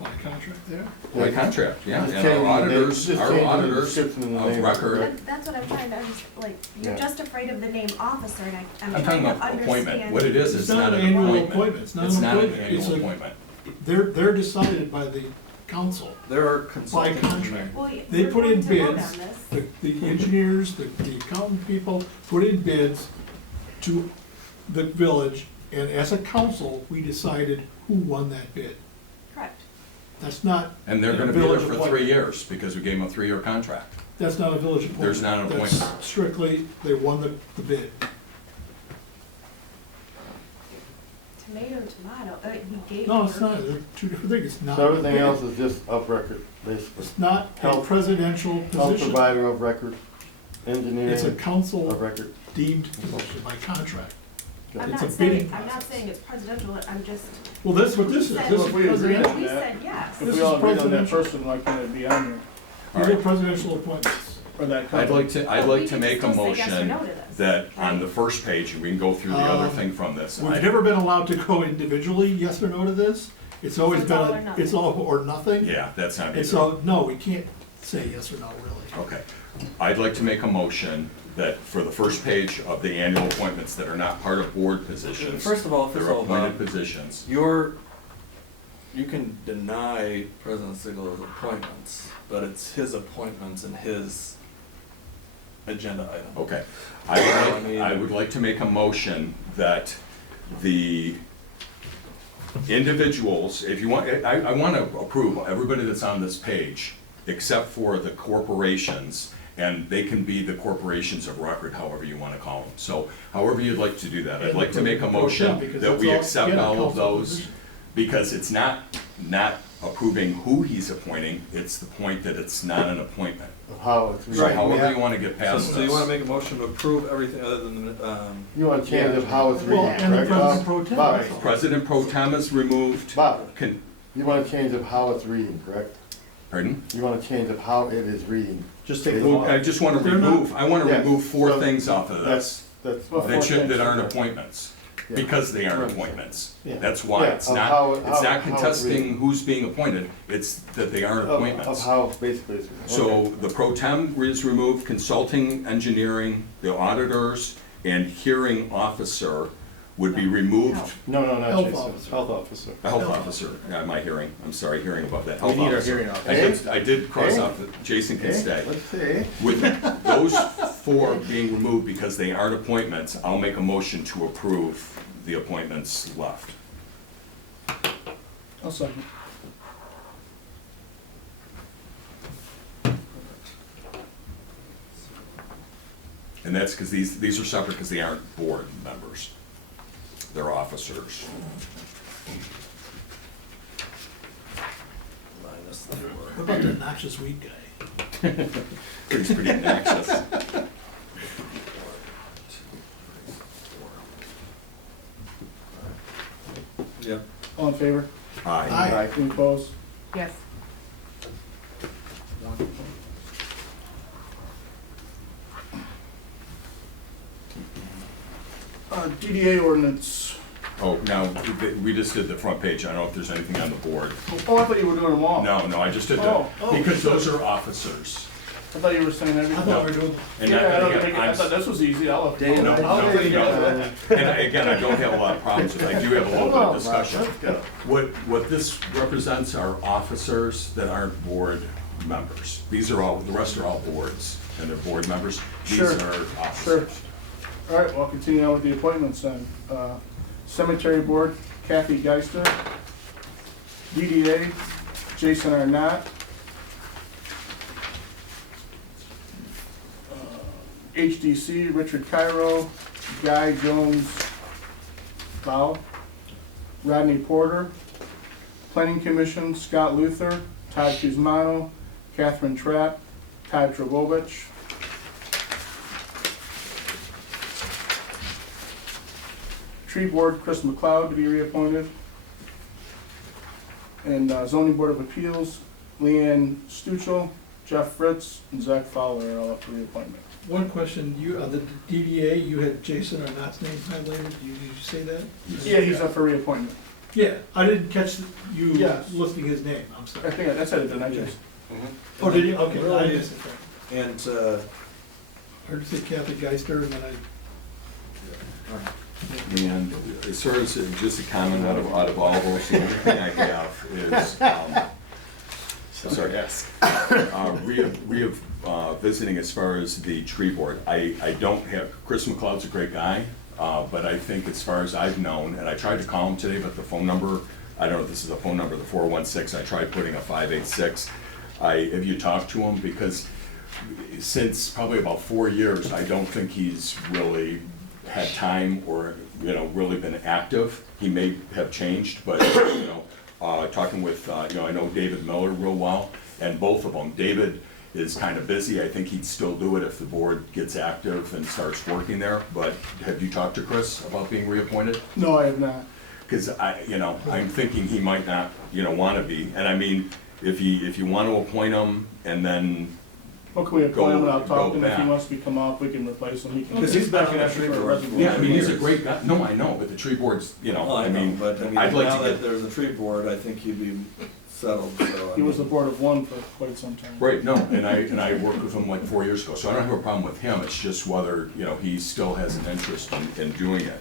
By contract there. by contract, yeah, Just and changing our the name- auditors, just our changing the auditors description and the of name. record. That's what I'm trying to understand, like, you're Yeah. just afraid of the name officer, and I'm I'm trying talking to about appointment, understand. what it is, it's not an annual appointment. It's not It's an not an appointment. It's annual a- appointment. They're decided by the council. There are By consulting contract. engineers. Well, They we're put in going to vote bids. on this. The engineers, the accountant people put in bids to the village, and as a council, we decided who won that bid. Correct. That's not. And they're a gonna be there village for appointment. 3 years, because we gave them a 3-year contract. That's not a village appointment. There's not an That's appointment. strictly, they won the bid. Tomato, tomato, we gave. No, it's her- not, they're two different things, it's not. So a everything bid. else is just of record, basically. It's not a Health- presidential Health position. provider of record, It's a engineering council of record. deemed position by contract. I'm It's not a bidding saying, I'm not process. saying it's presidential, I'm just. Well, that's what this is. Said- This Well, is if we agree on presidential. We that, said yes. if This we is all agree on that presidential. person, why can't it be on here? All These are right. presidential appointments. Or that I'd company? like to But we make can a still say yes or motion no to this, that on right? the first page, we can go through the other Um, thing from this. We've I- never been allowed to go individually, yes or no to this. It's always it's been, all or nothing. it's all or nothing. Yeah, that's not And either. so, no, we can't say yes or no, really. Okay. I'd like to make a motion that for the first page of the annual appointments that are not part of board positions. First of all, They're appointed positions. You can deny President Sigel's appointments, but it's his appointments and his agenda item. Okay. I mean- I would like to make a motion that the individuals, if you want, I want to approve everybody that's on this page, except for the corporations, and they can be the corporations of record, however you want to call them. So however you'd like to do that, I'd like to make a motion Because that we that's accept again, a all of council those, position. because it's not approving who he's appointing, it's the point that it's not an appointment. Of how it's So reading. however you wanna get past So you wanna this. make a motion to approve everything other than, You want to change of how it's Well, reading, and the correct, president Bob? pro tem. Bob, President Pro Tem is removed. Bob, Can, you want to change of how it's reading, correct? pardon? You want to change of how it is reading. Just take Well, I just wanna They're not- remove, I wanna Yes. remove four So things off of this. That's. That aren't appointments, Yeah. because they aren't Right. appointments. Yeah. That's why, Yeah, it's of not, how- it's how- not how it's contesting reading. who's being appointed, it's that they aren't Of appointments. how basically it's. So okay. the pro tem is removed, consulting, engineering, the auditors, and hearing officer would be removed. No, not Health Jason. officer. Health officer. A health officer, my hearing, I'm sorry, hearing above that, health We need our officer. hearing officer. I did cross Eh? off, Jason can Eh? stay. Let's see. With those four being removed because they aren't appointments, I'll make a motion to approve the appointments left. I'll second. And that's because these are separate because they aren't board members. They're officers. minus the four. What about the noxious weed guy? He's pretty obnoxious. Yep. All in favor? Aye. Aye. Any opposed? Yes. DDA ordinance. Oh, now, we just did the front page. I don't know if there's anything on the board. Oh, I thought you were doing them all. No, I just did Oh, that. oh, Because sure. those are officers. I thought you were saying I everything. thought we were doing, And Yeah, I again, I thought this was easy, I'll. Dave, No, I'll no, take it. no. And again, I don't have a lot of problems with it. I do have a little Hold bit of on, discussion. Bob, let's go. What this represents are officers that aren't board members. These are all, the rest are all boards, and they're board members. These Sure. are officers. All right, well, I'll continue on with the appointments then. Cemetery Board, Kathy Geister. DDA, Jason Arnott. HDC, Richard Cairo, Guy Jones Bow. Rodney Porter. Planning Commission, Scott Luther, Todd Kuzmano, Catherine Trapp, Todd Trubovich. Tree Board, Chris McLeod to be reappointed. And Zoning Board of Appeals, Leanne Stuchel, Jeff Fritz, and Zach Fowler are all up for reappointment. one question, you, on the DDA, you had Jason Arnott's name highlighted, did you say that? Yeah, he's up for reappointment. Yeah, I didn't catch you Yes. listing his name, I'm I sorry. think that's it, didn't I just? Oh, did you, okay, I Really? missed it then. And, I heard you say Kathy Geister, and then And as far as just a comment out of all those, the only thing I have is, sorry, visiting as far as the tree board. I don't have, Chris McLeod's a great guy, but I think as far as I've known, and I tried to call him today, but the phone number, I don't know if this is a phone number, the 416, I tried putting a 586. Have you talked to him? Because since probably about 4 years, I don't think he's really had time or, really been active. He may have changed, but, talking with, I know David Miller real well, and both of them. David is kind of busy. I think he'd still do it if the board gets active and starts working there. But have you talked to Chris about being reappointed? No, I have not. Because I'm thinking he might not, want to be. And I mean, if you want to appoint him and then, Well, can we appoint him and I'll Go talk to him if he back. wants to become off, we can replace him. He can. Because he's been on I can the ask tree for a board. resignation. yeah, I mean, he's a great guy. No, I know, but the tree board's, I mean, I'd like now to that get. there's a tree board, I think he'd be settled, so. I He was the mean, board of one for quite some time. Right, no, and I worked with him like 4 years ago, so I don't have a problem with him, it's just whether, he still has an interest in doing it.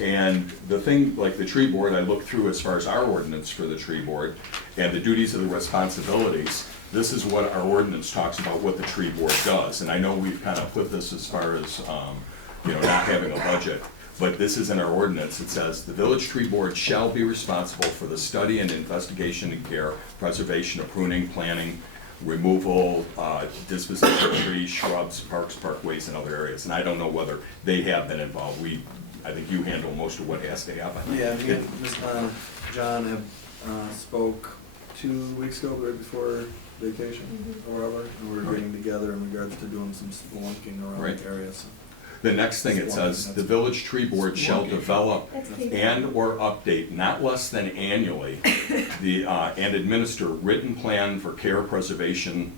And the thing, like the tree board, I looked through as far as our ordinance for the tree board, and the duties and the responsibilities, this is what our ordinance talks about what the tree board does, and I know we've kind of put this as far as, not having a budget, but this is in our ordinance, it says, "The village tree board shall be responsible for the study and investigation and care, preservation of pruning, planting, removal, disposition of trees, shrubs, parks, parkways, and other areas." And I don't know whether they have been involved. I think you handle most of what has to happen. Yeah, me and John have spoke 2 weeks ago, right before vacation or whatever, and we were getting together in regards to doing some spelunking around Right. the area, so. The next thing it says, the village tree board shall develop and/or update, not less than annually, and administer written plan for care preservation,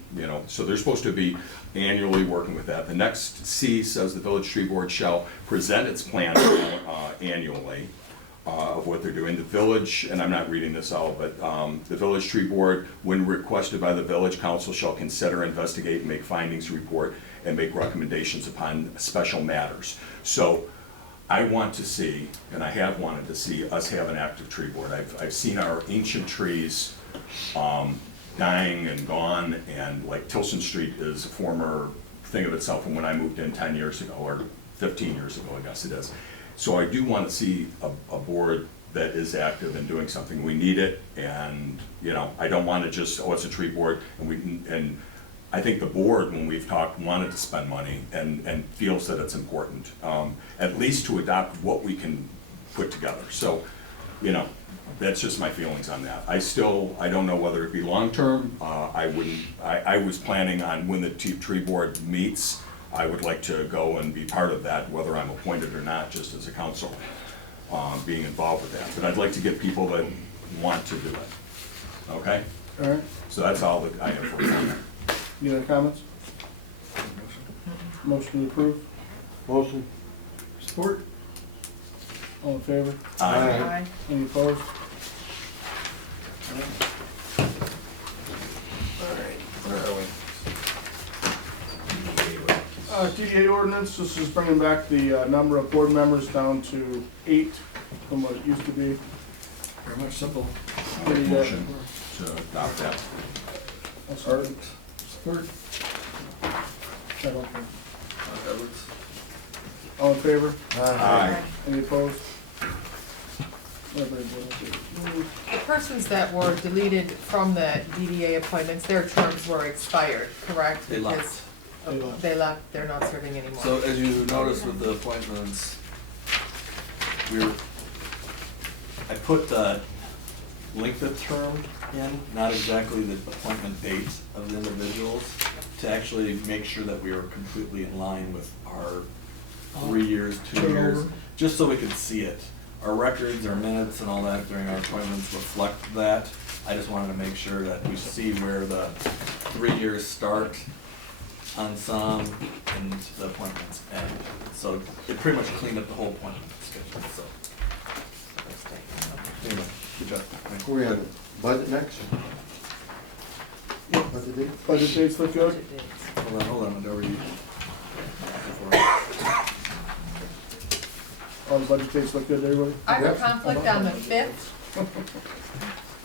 so they're supposed to be annually working with that. The next C says the village tree board shall present its plan annually of what they're doing. The village, and I'm not reading this out, but the village tree board, when requested by the village council, shall consider, investigate, and make findings, report, and make recommendations upon special matters. So I want to see, and I have wanted to see, us have an active tree board. I've seen our ancient trees dying and gone, and like Tilson Street is a former thing of itself from when I moved in 10 years ago, or 15 years ago, I guess it is. So I do want to see a board that is active and doing something. We need it, and I don't want to just, it's a tree board, and I think the board, when we've talked, wanted to spend money and feels that it's important, at least to adopt what we can put together. So, that's just my feelings on that. I don't know whether it be long-term. I was planning on when the tree board meets, I would like to go and be part of that, whether I'm appointed or not, just as a council, being involved with that. But I'd like to get people that want to do it, okay? All right, So that's all that I have for you on that. any other comments? Motion to approve, Motion. Support? all in favor? Aye. Any opposed? DDA ordinance, this is bringing back the number of board members down to 8 from what it used to be. Very much simple. Motion to adopt that. I'll start. Support? I don't think. Edwards. All in favor? Aye. Any opposed? Everybody voted. The persons that were deleted from the DDA appointments, their terms were expired, correct? They left. Because They left. they left, they're not serving anymore. So as you notice with the appointments, I put length of term in, not exactly the appointment date of the individuals, to actually make sure that we are completely in line with our 3 years, 2 years, Turnover. just so we could see it. Our records, our minutes and all that during our appointments reflect that. I just wanted to make sure that we see where the 3 years start on some and the appointments end. So it pretty much cleaned up the whole appointment schedule, so. Anyway, good job. Thank you. We're on budget next? Budget date? Budget dates look good? Hold on, I've already. All the budget dates look good, everybody? I have a conflict on the 5th.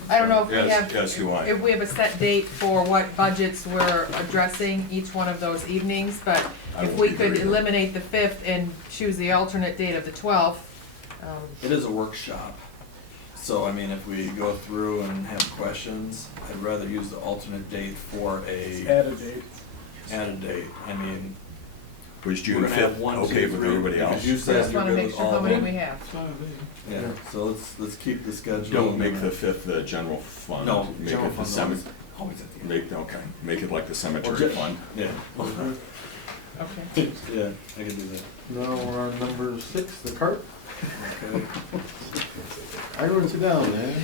I don't know if we have, Yes, you want. if we have a set date for what budgets we're addressing each one of those evenings, but I if will we be could very good. eliminate the 5th and choose the alternate date of the 12th. It is a workshop, so I mean, if we go through and have questions, I'd rather use the alternate date for Add a date. added date. I mean, Was we're June gonna have 5th 1, 2, okay with 3, everybody because else? you I said just you're wanna good make with sure all how of many them. we have. Yeah, so let's keep the schedule. Don't make the 5th the general fund. No, Make general it the fund cemetery. always at the end. Make it like the cemetery Or fund. Yeah. Okay. Yeah, I can do that. Now we're on number 6, the cart. Okay. I wrote it down, man.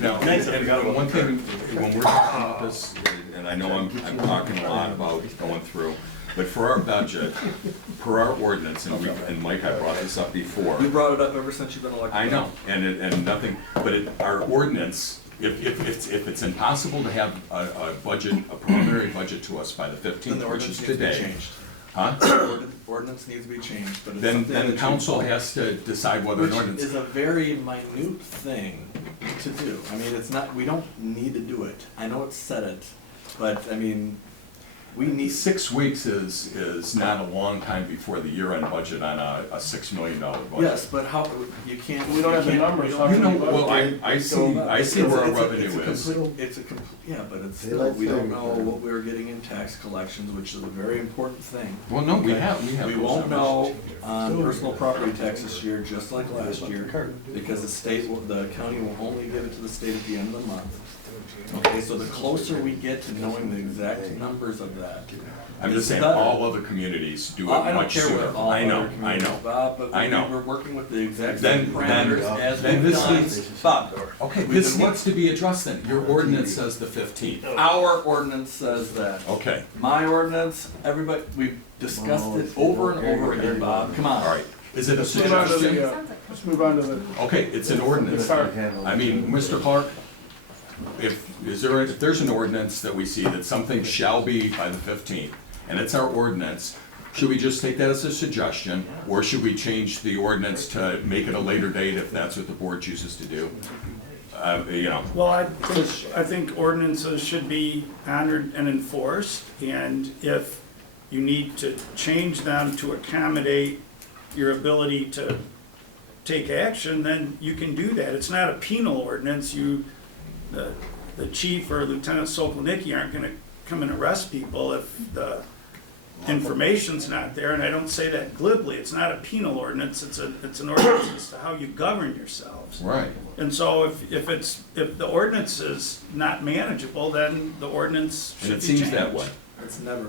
Now, and one thing, when we're talking about this, and I know I'm talking a lot about going through, but for our budget, per our ordinance, and Mike, I brought this up before. You brought it up ever since you've been elected. I know, and nothing, but our ordinance, if it's impossible to have a budget, a preliminary budget to us by the Then 15th, the which ordinance is needs to be today. changed. Huh? Ordinance needs to be changed, but it's Then something that you- council has to decide whether an Which ordinance. is a very minute thing to do. I mean, it's not, we don't need to do it. I know it said it, but I mean, We need, 6 weeks is not a long time before the year-end budget on a $6 million budget. Yes, but how, you can't. We don't have the you can't- numbers. you How don't- You know, many well, budget- I see where our revenue is. Yeah, but it's still, we don't know what we're getting in tax collections, which is a very important thing. Well, no, we Okay? have We those won't numbers. know on personal property tax this year, just like last year, because the state, the county will only give it to the state at the end of the month. Okay, so the closer we get to knowing the exact numbers of that. I'm just it's saying, better. all other communities do it I don't much care sooner. what all I know, other communities, Bob, but I know. we're working with the exact Then- same parameters then- as then we've this done. needs- Bob, Okay, we've this been needs to be addressed then. Your ordinance says the 15th. Our ordinance says that. Okay, My ordinance, everybody, we've discussed it over and over again, Bob, come on. all right. Is it a Let's move on to suggestion? the, let's move on to the, Okay, it's an ordinance. I mean, Mr. Clark, if there's an ordinance that we see that something shall be by the 15th, and it's our ordinance, should we just take that as a suggestion, or should we change the ordinance to make it a later date if that's what the board chooses to do? You know, Well, I think ordinances should be honored and enforced, and if you need to change them to accommodate your ability to take action, then you can do that. It's not a penal ordinance. The chief or Lieutenant Sokolnicki aren't gonna come and arrest people if the information's not there, and I don't say that glibly. It's not a penal ordinance, it's an ordinance as to how you govern yourselves. right. And so if the ordinance is not manageable, then the ordinance And should it be seems changed. that way. It's never.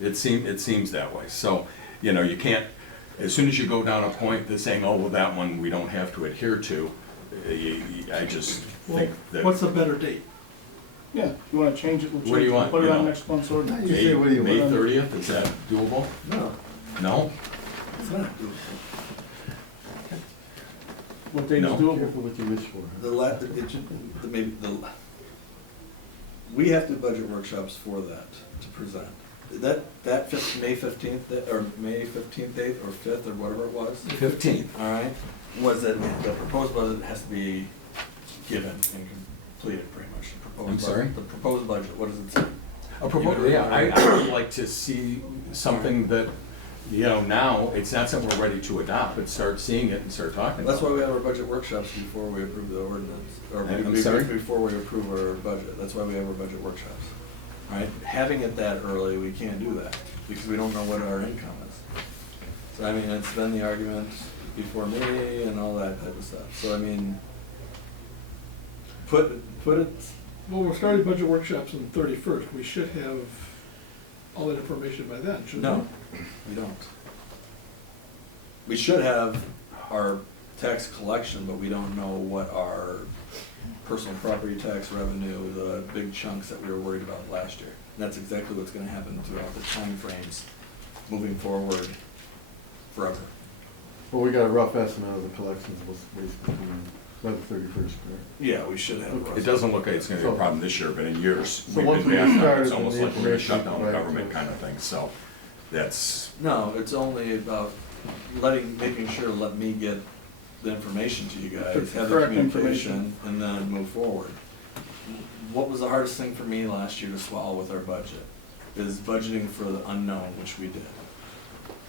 It seems that way. So, you know, you can't, as soon as you go down a point that's saying, oh, well, that one we don't have to adhere to, I just Well, think that. what's a better date? yeah, if you wanna change it, we'll change it. What do you want, Put it you on know? next month's ordinance. You say, what do you May want? 30th, is that doable? No, No? it's not. What date is No. doable? Careful what you wish for. We have to do budget workshops for that, to present. May 15th, or May 15th date, or 5th, or whatever it was, 15th. all right, was that the proposed budget has to be given and completed, pretty much. The proposed I'm sorry? budget- The proposed budget, what does it say? A proposal, yeah, I would like to see something that, you know, now, it's not something we're ready to adopt, but start seeing it and start talking about That's it. why we have our budget workshops before we approve the ordinance, or I'm sorry? before we approve our budget. That's why we have our budget workshops. Right? Having it that early, we can't do that, because we don't know what our income is. So, I mean, it's been the argument before me and all that type of stuff. So, I mean, put it, Well, we're starting budget workshops on the 31st. We should have all that information by then, shouldn't we? no, we don't. We should have our tax collection, but we don't know what our personal property tax revenue, the big chunks that we were worried about last year. And that's exactly what's gonna happen throughout the timeframes moving forward forever. Well, we got a rough estimate of the collections was basically by the 31st, correct? Yeah, we should have. It doesn't look like it's gonna be a problem this year, but in years, So we've once been we back on, started, it's then almost the like we're gonna information shut down the right government to- kind of thing, so that's, No, it's only about making sure, let me get the information to you guys, have the Correct communication, and then move forward. What was the hardest thing for me last year to swallow with our budget? Is budgeting for the unknown, which we did.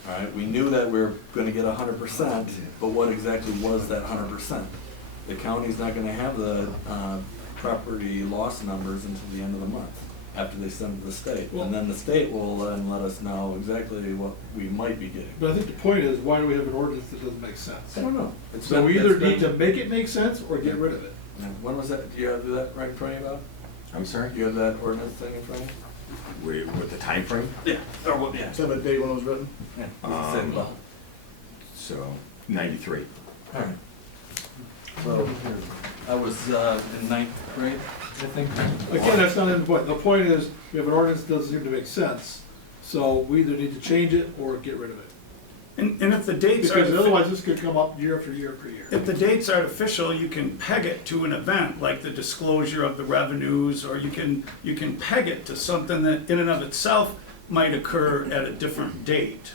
All right, we knew that we were gonna get 100%, but what exactly was that 100%? The county's not gonna have the property loss numbers until the end of the month, after they send it to the state. And then the state will then let us know exactly what we might be getting. But I think the point is, why do we have an ordinance that doesn't make sense? I don't know. So we either need to make it make sense or get rid of it. Yeah. When was that, do you have that right in front of you, Bob? I'm sorry, Do you have that ordinance thing in front of you? with the time frame. Yeah, or what, yeah. Is that the date when it was written? Yeah, it's the same level. So, 93. All right. So, I was in ninth grade, I think. Again, that's not the point. The point is, we have an ordinance that doesn't seem to make sense, so we either need to change it or get rid of it. And if the dates are. Because otherwise, this could come up year after year after year. If the date's artificial, you can peg it to an event, like the disclosure of the revenues, or you can peg it to something that in and of itself might occur at a different date.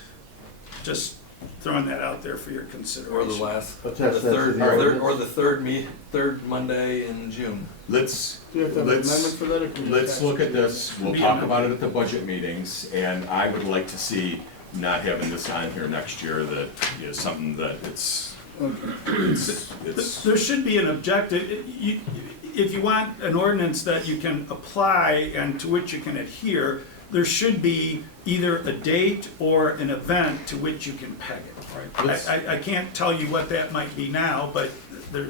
Just throwing that out there for your Or consideration. the last, But or that's- the third, that's the or the third Monday in June. Let's, Do you have to have an amendment let's, for that, or can you let's attach look it? at this, we'll talk about it at the budget meetings, and I would like to see not having this on here next year, that is something that it's, There should be an objective. If you want an ordinance that you can apply and to which you can adhere, there should be either a date or an event to which you can peg it. right. I can't tell you what that might be now, but there.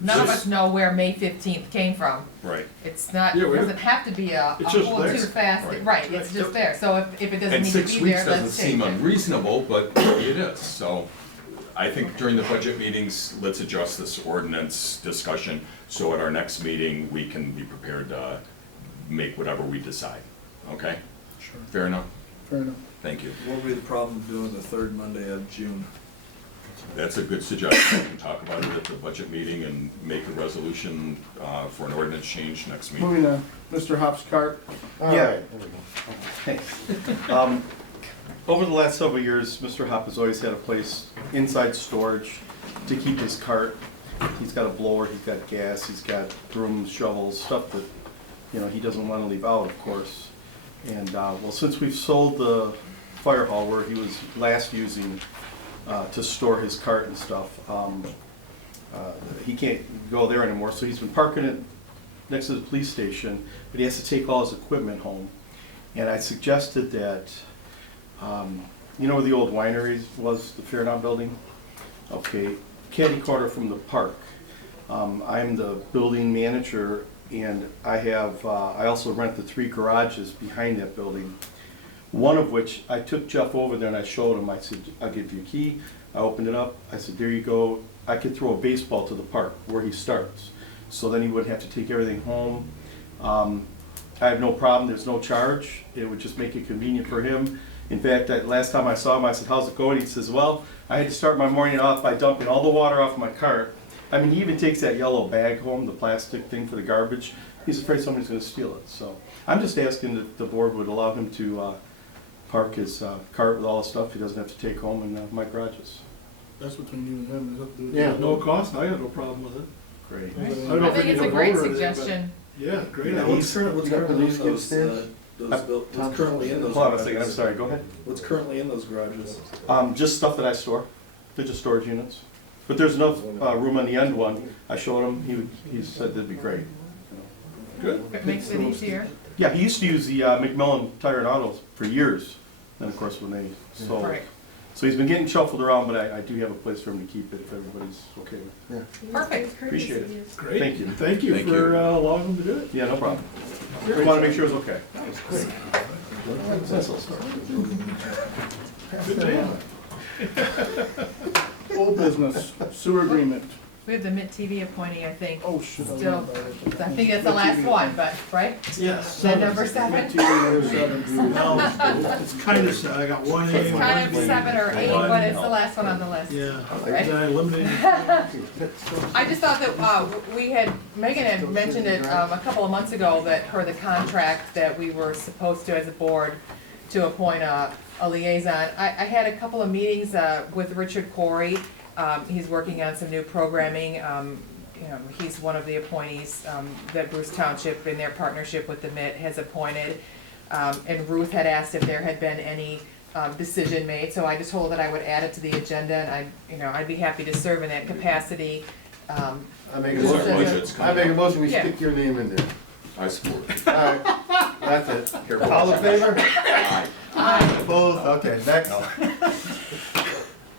None of us know where May 15th came from. Right. It's not, Yeah, it we- doesn't have to be a It's just whole there. too fast, Right. right, it's just there. So if it doesn't And need to 6 be weeks there, doesn't let's seem change it. unreasonable, but it is, so I think during the budget meetings, let's adjust this ordinance discussion, so at our next meeting, we can be prepared to make whatever we decide, okay? Sure. Fair enough? Fair enough. Thank you. What would be the problem of doing the third Monday of June? That's a good suggestion. We can talk about it at the budget meeting and make a resolution for an ordinance change next meeting. Moving on, Mr. Hopscart. All Yeah. right, there we go. Thanks. Over the last several years, Mr. Hop has always had a place inside storage to keep his cart. He's got a blower, he's got gas, he's got brooms, shovels, stuff that, he doesn't want to leave out, of course. And, well, since we've sold the fire hall where he was last using to store his cart and stuff, he can't go there anymore, so he's been parking it next to the police station, but he has to take all his equipment home. And I suggested that, where the old wineries was, the Fairmont building? Okay, catty corner from the park. I'm the building manager, and I also rent the 3 garages behind that building. One of which, I took Jeff over there and I showed him, I said, I'll give you a key. I opened it up, I said, there you go. I could throw a baseball to the park where he starts. So then he wouldn't have to take everything home. I have no problem, there's no charge. It would just make it convenient for him. In fact, last time I saw him, I said, how's it going? He says, well, I had to start my morning off by dumping all the water off my cart. I mean, he even takes that yellow bag home, the plastic thing for the garbage. He's afraid somebody's gonna steal it. So I'm just asking that the board would allow him to park his cart with all the stuff he doesn't have to take home in my garages. That's between you and him. It's up to- Yeah. No cost, I got no problem with it. Great. I don't know I if we think it's need a to great vote or anything, but- suggestion. Yeah, great. Yeah, what's currently got in police those, upstairs? what's currently in those Hold on a garages? second, I'm sorry, go ahead. What's currently in those garages? Just stuff that I store. They're just storage units. But there's enough room on the end one. I showed him, he said that'd be great. Good. It makes it easier. Yeah, he used to use the Macmillan Tire and Autos for years. Then, of course, when they sold. Right. So he's been getting shuffled around, but I do have a place for him to keep it if everybody's okay with it. Perfect. Appreciate it. Great. Thank you. Thank you Thank for you. allowing them to do it. Yeah, no problem. Just want to make sure it's okay. Good man. Old business, sewer agreement. We have the Mint TV appointee, I think. Oh, shit. Still, I think that's the last one, but, right? Yes. Is that number 7? It's kind of sad, I got 1 A. It's kind of 7 or 8, but it's the last one on the list. Yeah, Right. I eliminated. I just thought that Megan had mentioned it a couple of months ago, that the contract that we were supposed to, as a board, to appoint a liaison. I had a couple of meetings with Richard Corey. He's working on some new programming. He's one of the appointees that Bruce Township, in their partnership with the MIT, has appointed. And Ruth had asked if there had been any decision made, so I just told her that I would add it to the agenda, and I'd be happy to serve in that capacity. I make a Because our motion, budget's I coming make a up. motion, we Yeah. stick your name in there. I support it. All right, that's it. Careful. All in favor? Aye. Opposed? Okay, next.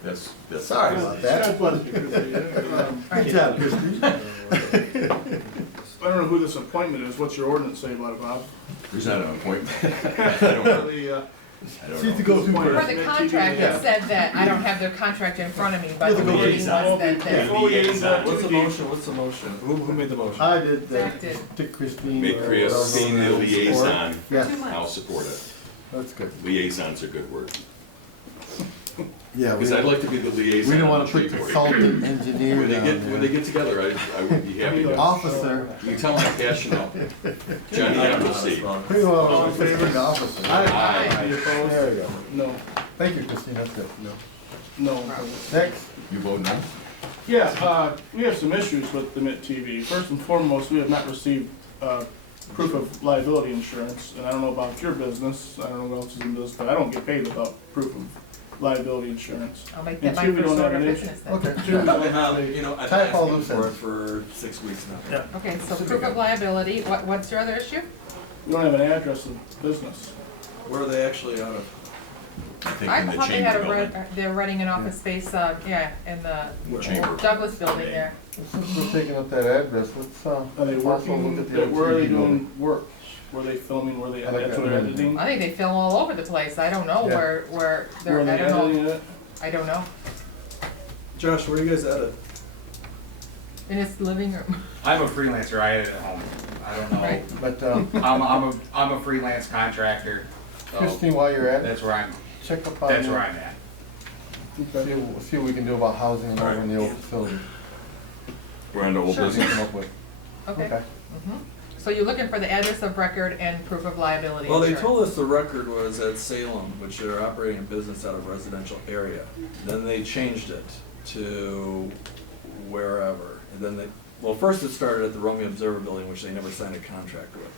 That's. Sorry about that. Good job, Christie. I don't know who this appointment is. What's your ordinance say about it, Bob? There's not an appointment. I don't know. I don't She's to know. go through For first. the contract, it said that, I don't have their contract in front of me, but the You're the wording was liaison. that, Liaison. What's the motion, who made the motion? I did, Zach did. Dick Christine. Make Christine the liaison. Yeah, I'll support it. that's good. Liaison's a good word. Yeah, Because I'd like to be the liaison. we don't on want the to put tree board. consultant engineer When they down get there. together, I would be happy to. Officer. You can tell I'm passionate. Johnny Appleseed. Who you want to favor the officer? Aye. There we go. No. Thank you, Christine, that's good. No. No. Next, You vote no? Yeah, we have some issues with the MIT TV. First and foremost, we have not received proof of liability insurance, and I don't know about your business, I don't know what else is in business, but I don't get paid without proof of liability insurance. I'll make And that my two, we first don't have order of an business then. okay. Two, we don't have a, You know, I've Tie been up all asking loose for it ends. for 6 weeks now. yeah, Okay, so proof of liability, what's your other issue? we don't have an address of business. Where are they actually out of? I think I in the thought they had chamber a, building. they're renting an office space, yeah, in the Chamber. Douglas building there. Since we're taking up that address, let's, Are they also look working, at the where are they TV building. doing work? Were they filming, were they, I like that's that what they're one. editing? I think they film all over the place, I don't know Yeah. where Were they're, they I don't know, editing it? I don't know, Josh, where are you guys at? in his living room. I'm a freelancer, I edit at home. I don't know. Right. But, I'm a freelance contractor. So Christine, while you're at it, that's where I'm, check up on. that's where I'm at. See what we can do about housing over in the old facility. We're on the old Sure. See what we business. come up with. Okay. Okay. Mhm. So you're looking for the address of record and proof of liability Well, they insurance. told us the record was at Salem, which they're operating a business out of residential area. Then they changed it to wherever. And then they, well, first it started at the Romeo Observer Building, which they never signed a contract with.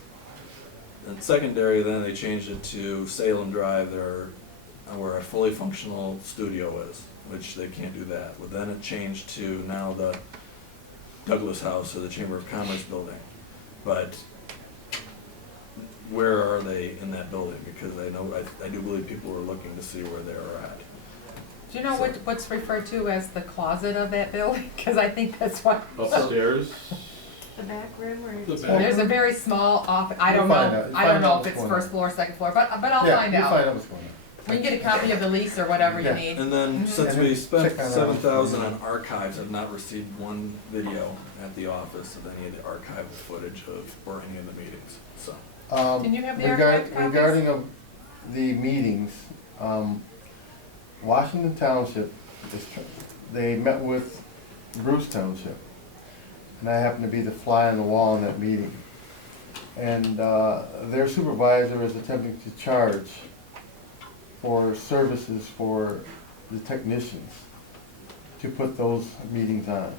And secondary, then they changed it to Salem Drive, where a fully functional studio is, which they can't do that. But then it changed to now the Douglas House or the Chamber of Commerce building. But where are they in that building? Because I know, I do believe people were looking to see where they were at. Do you know what's referred to as the closet of that building? Because I think that's what, Upstairs. The back room or? The back. there's a very small office, I You'll don't find know, out. You'll I don't find know out if it's what's going first floor, second floor, but I'll Yeah, find you'll find out. out what's going on. We can get a copy of the lease or whatever you Yeah. need. And then, Mhm. since And we then spent check on our- $7,000 on archives, I've not received one video at the office of any of the archival footage or any of the meetings, so. Can you have the archived copies? Regarding of the meetings, Washington Township, they met with Bruce Township, and I happened to be the fly on the wall in that meeting. And their supervisor is attempting to charge for services for the technicians to put those meetings on.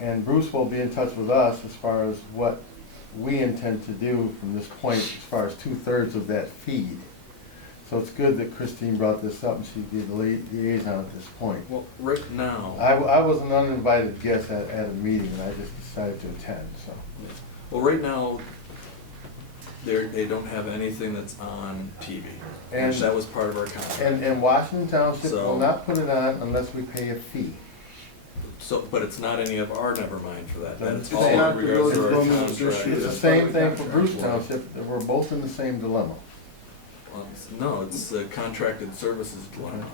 And Bruce will be in touch with us as far as what we intend to do from this point, as far as 2/3 of that feed. So it's good that Christine brought this up and she'd be the liaison at this point. Well, right now, I was an uninvited guest at a meeting and I just decided to attend, so. well, right now, they don't have anything that's on TV, And- which that was part of our contract. And Washington Township will So- not put it on unless we pay a fee. So, but it's not any of our, never mind for that, Then that's it's all not in the regards to our village contract. issue. It's the same thing for Bruce Township, that we're both in the same dilemma. Well, no, it's a contracted services dilemma,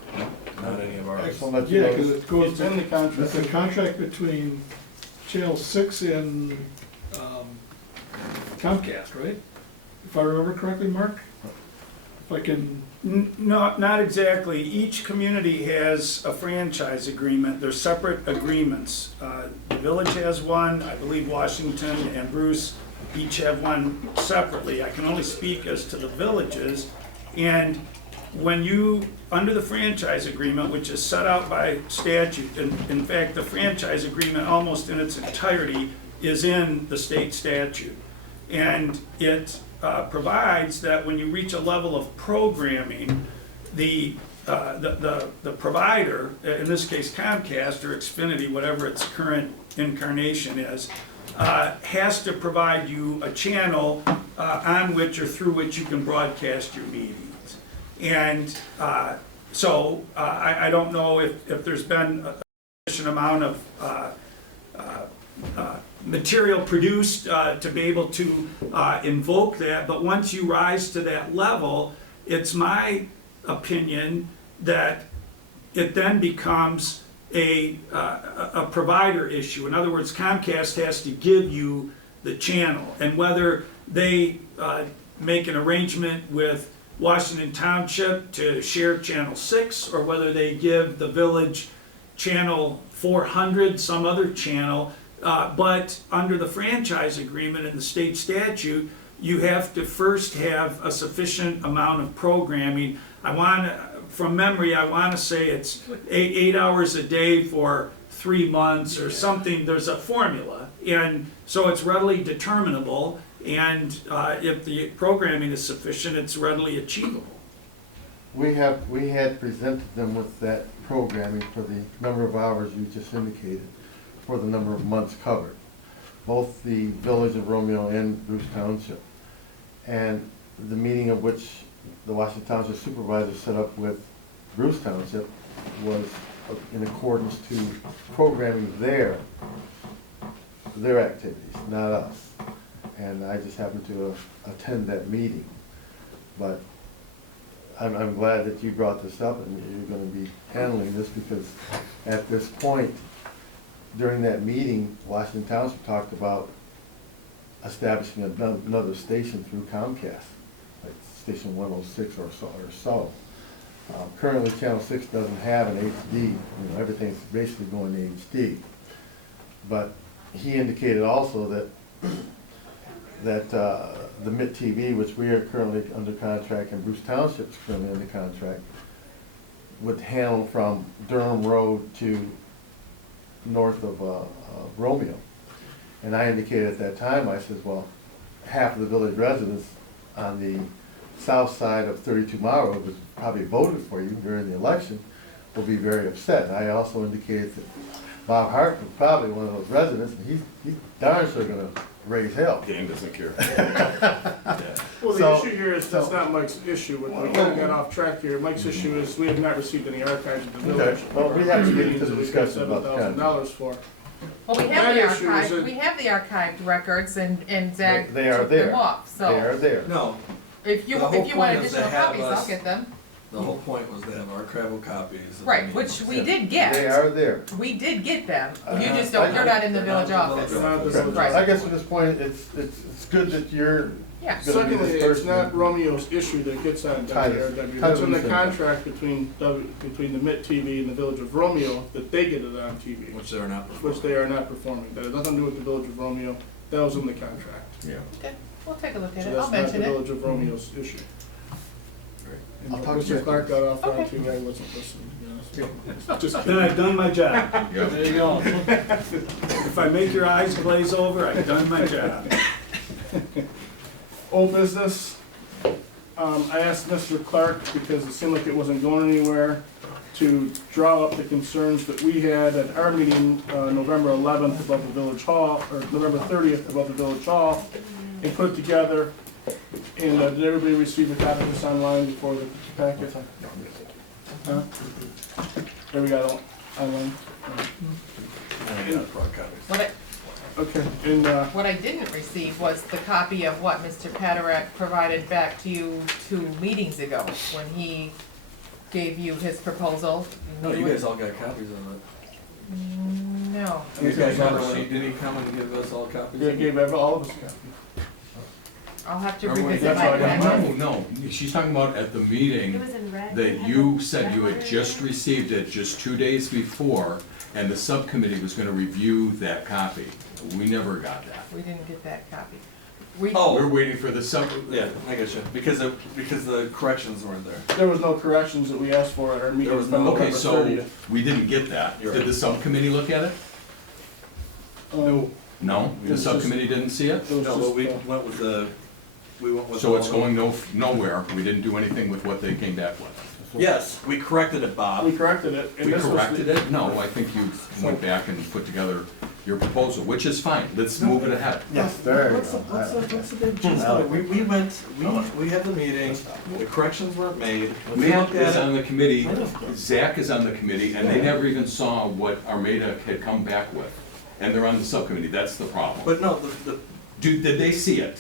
not any of ours. So let you Yeah, know. because it goes, It's in the contract. it's a contract between Channel 6 and Comcast, right? If I remember correctly, Mark? If I can, No, not exactly. Each community has a franchise agreement. They're separate agreements. The village has one, I believe Washington and Bruce each have one separately. I can only speak as to the villages. And when you, under the franchise agreement, which is set out by statute, and in fact, the franchise agreement almost in its entirety is in the state statute. And it provides that when you reach a level of programming, the provider, in this case Comcast or Xfinity, whatever its current incarnation is, has to provide you a channel on which or through which you can broadcast your meetings. And so I don't know if there's been a sufficient amount of material produced to be able to invoke that, but once you rise to that level, it's my opinion that it then becomes a provider issue. In other words, Comcast has to give you the channel, and whether they make an arrangement with Washington Township to share Channel 6, or whether they give the village Channel 400, some other channel, but under the franchise agreement in the state statute, you have to first have a sufficient amount of programming. I want, from memory, I wanna say it's 8 hours a day for 3 months or something, there's a formula. And so it's readily determinable, and if the programming is sufficient, it's readily achievable. We had presented them with that programming for the number of hours you just indicated, for the number of months covered, both the Village of Romeo and Bruce Township. And the meeting of which the Washington Township Supervisor set up with Bruce Township was in accordance to programming their activities, not us. And I just happened to attend that meeting. But I'm glad that you brought this up and you're gonna be handling this, because at this point, during that meeting, Washington Township talked about establishing another station through Comcast, like station 106 or so. Currently, Channel 6 doesn't have an HD, everything's basically going to HD. But he indicated also that the MIT TV, which we are currently under contract and Bruce Township is currently under contract, would handle from Durham Road to north of Romeo. And I indicated at that time, I said, well, half of the village residents on the south side of 32 Mile Road, which probably voted for you during the election, will be very upset. And I also indicated that Bob Hart was probably one of those residents, and he's darn sure gonna raise hell. Dan doesn't care. Well, the So- issue here is, that's not Mike's issue, we kind of got off track here. Mike's issue is, we have not received any archives of the village. Well, we have to get into the That we've got discussion about the contract. $7,000 for. Well, we have the That issue is archive, that- we have the archived records, and Zach They are took there. them off, They are so there. No, if you The whole want point is to additional have copies, us- I'll get them. the whole point was to have archival copies. of the Right, meetings. which we did They get. are there. We did get them. You Uh, just don't, you're not in the village They're not in the office. village Not the office. village Right. I guess at this point, it's good that you're Yeah. gonna be Secondly, this it's person. not Romeo's issue that gets on Titus. WRW. Titus It's in the said that. contract between the MIT TV and the Village of Romeo that they get it on TV, Which they're not performing. which they are not performing. That has nothing to do with the Village of Romeo. That was in the contract. Yeah. Okay, we'll take a look at So it. I'll that's not the mention it. Village of Romeo's issue. And I'll talk to Mr. you. Clark got off on Okay. too, I wasn't listening, to be honest. Just Then kidding. I've done my job. Yeah. There you go. If I make your eyes glaze over, I've done my job. Old business, I asked Mr. Clark, because it seemed like it wasn't going anywhere, to draw up the concerns that we had at our meeting, November 11th above the village hall, or November 30th above the village hall, and put it together. And did everybody receive a copy of this online before the packet? Huh? There we got it online. And I got brought copies. Okay, and, What I didn't receive was the copy of what Mr. Paderak provided back to you 2 meetings ago, when he gave you his proposal. No, you guys all got copies of it. No. You guys remember when didn't he come and give us all copies? they gave all of us a copy. I'll have to Remember when he revisit got my all No, pen. no, she's talking about at the meeting It was in red. that It had you the said red you letter had in just it. received it just 2 days before, and the subcommittee was gonna review that copy. We never got that. We didn't get that copy. Oh. We're waiting for the sub, Yeah, I got you. Because the corrections weren't there. There was no corrections that we asked for at our meeting. There was no- on okay, November so 30th. we didn't get that. You're Did right. the subcommittee look at it? No. No? It The was subcommittee didn't see it? It was No, just, but we went with So it's all the- going nowhere. We didn't do anything with what they came back with. Yes, we corrected it, Bob. we corrected it. and We this was the- corrected it? No, I think you went back and put together your proposal, which is fine. Let's move it ahead. Yes, there you What's the, go. what's the big gist of it? We had the meeting, the corrections weren't made. We Matt looked at is it. on the committee, Zach is on the committee, and they never even saw what Armada had come back with. And they're on the subcommittee, that's the problem. But no, Did they see it?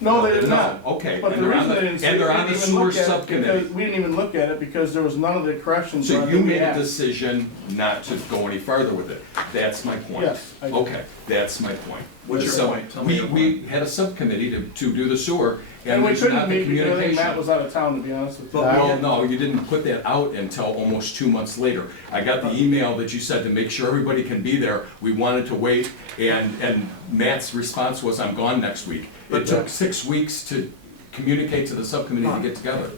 No, they did No, not. okay. But And the they're reason on they didn't see it, and they're we on the didn't even look sewer at it subcommittee. because we didn't even look at it because there was none of the corrections. So on you it we made a asked. decision not to go any farther with it. That's my point. Yes, I did. Okay, that's my point. What's your So point? Tell me your We had a subcommittee to do the sewer, And and we there's couldn't not the meet because I think Matt communication. was out of town, to be honest with you. Well, no, you didn't put that out until almost 2 months later. I got the email that you said to make sure everybody can be there. We wanted to wait, and Matt's response was, I'm gone next week. It took 6 weeks to communicate to the subcommittee to get together.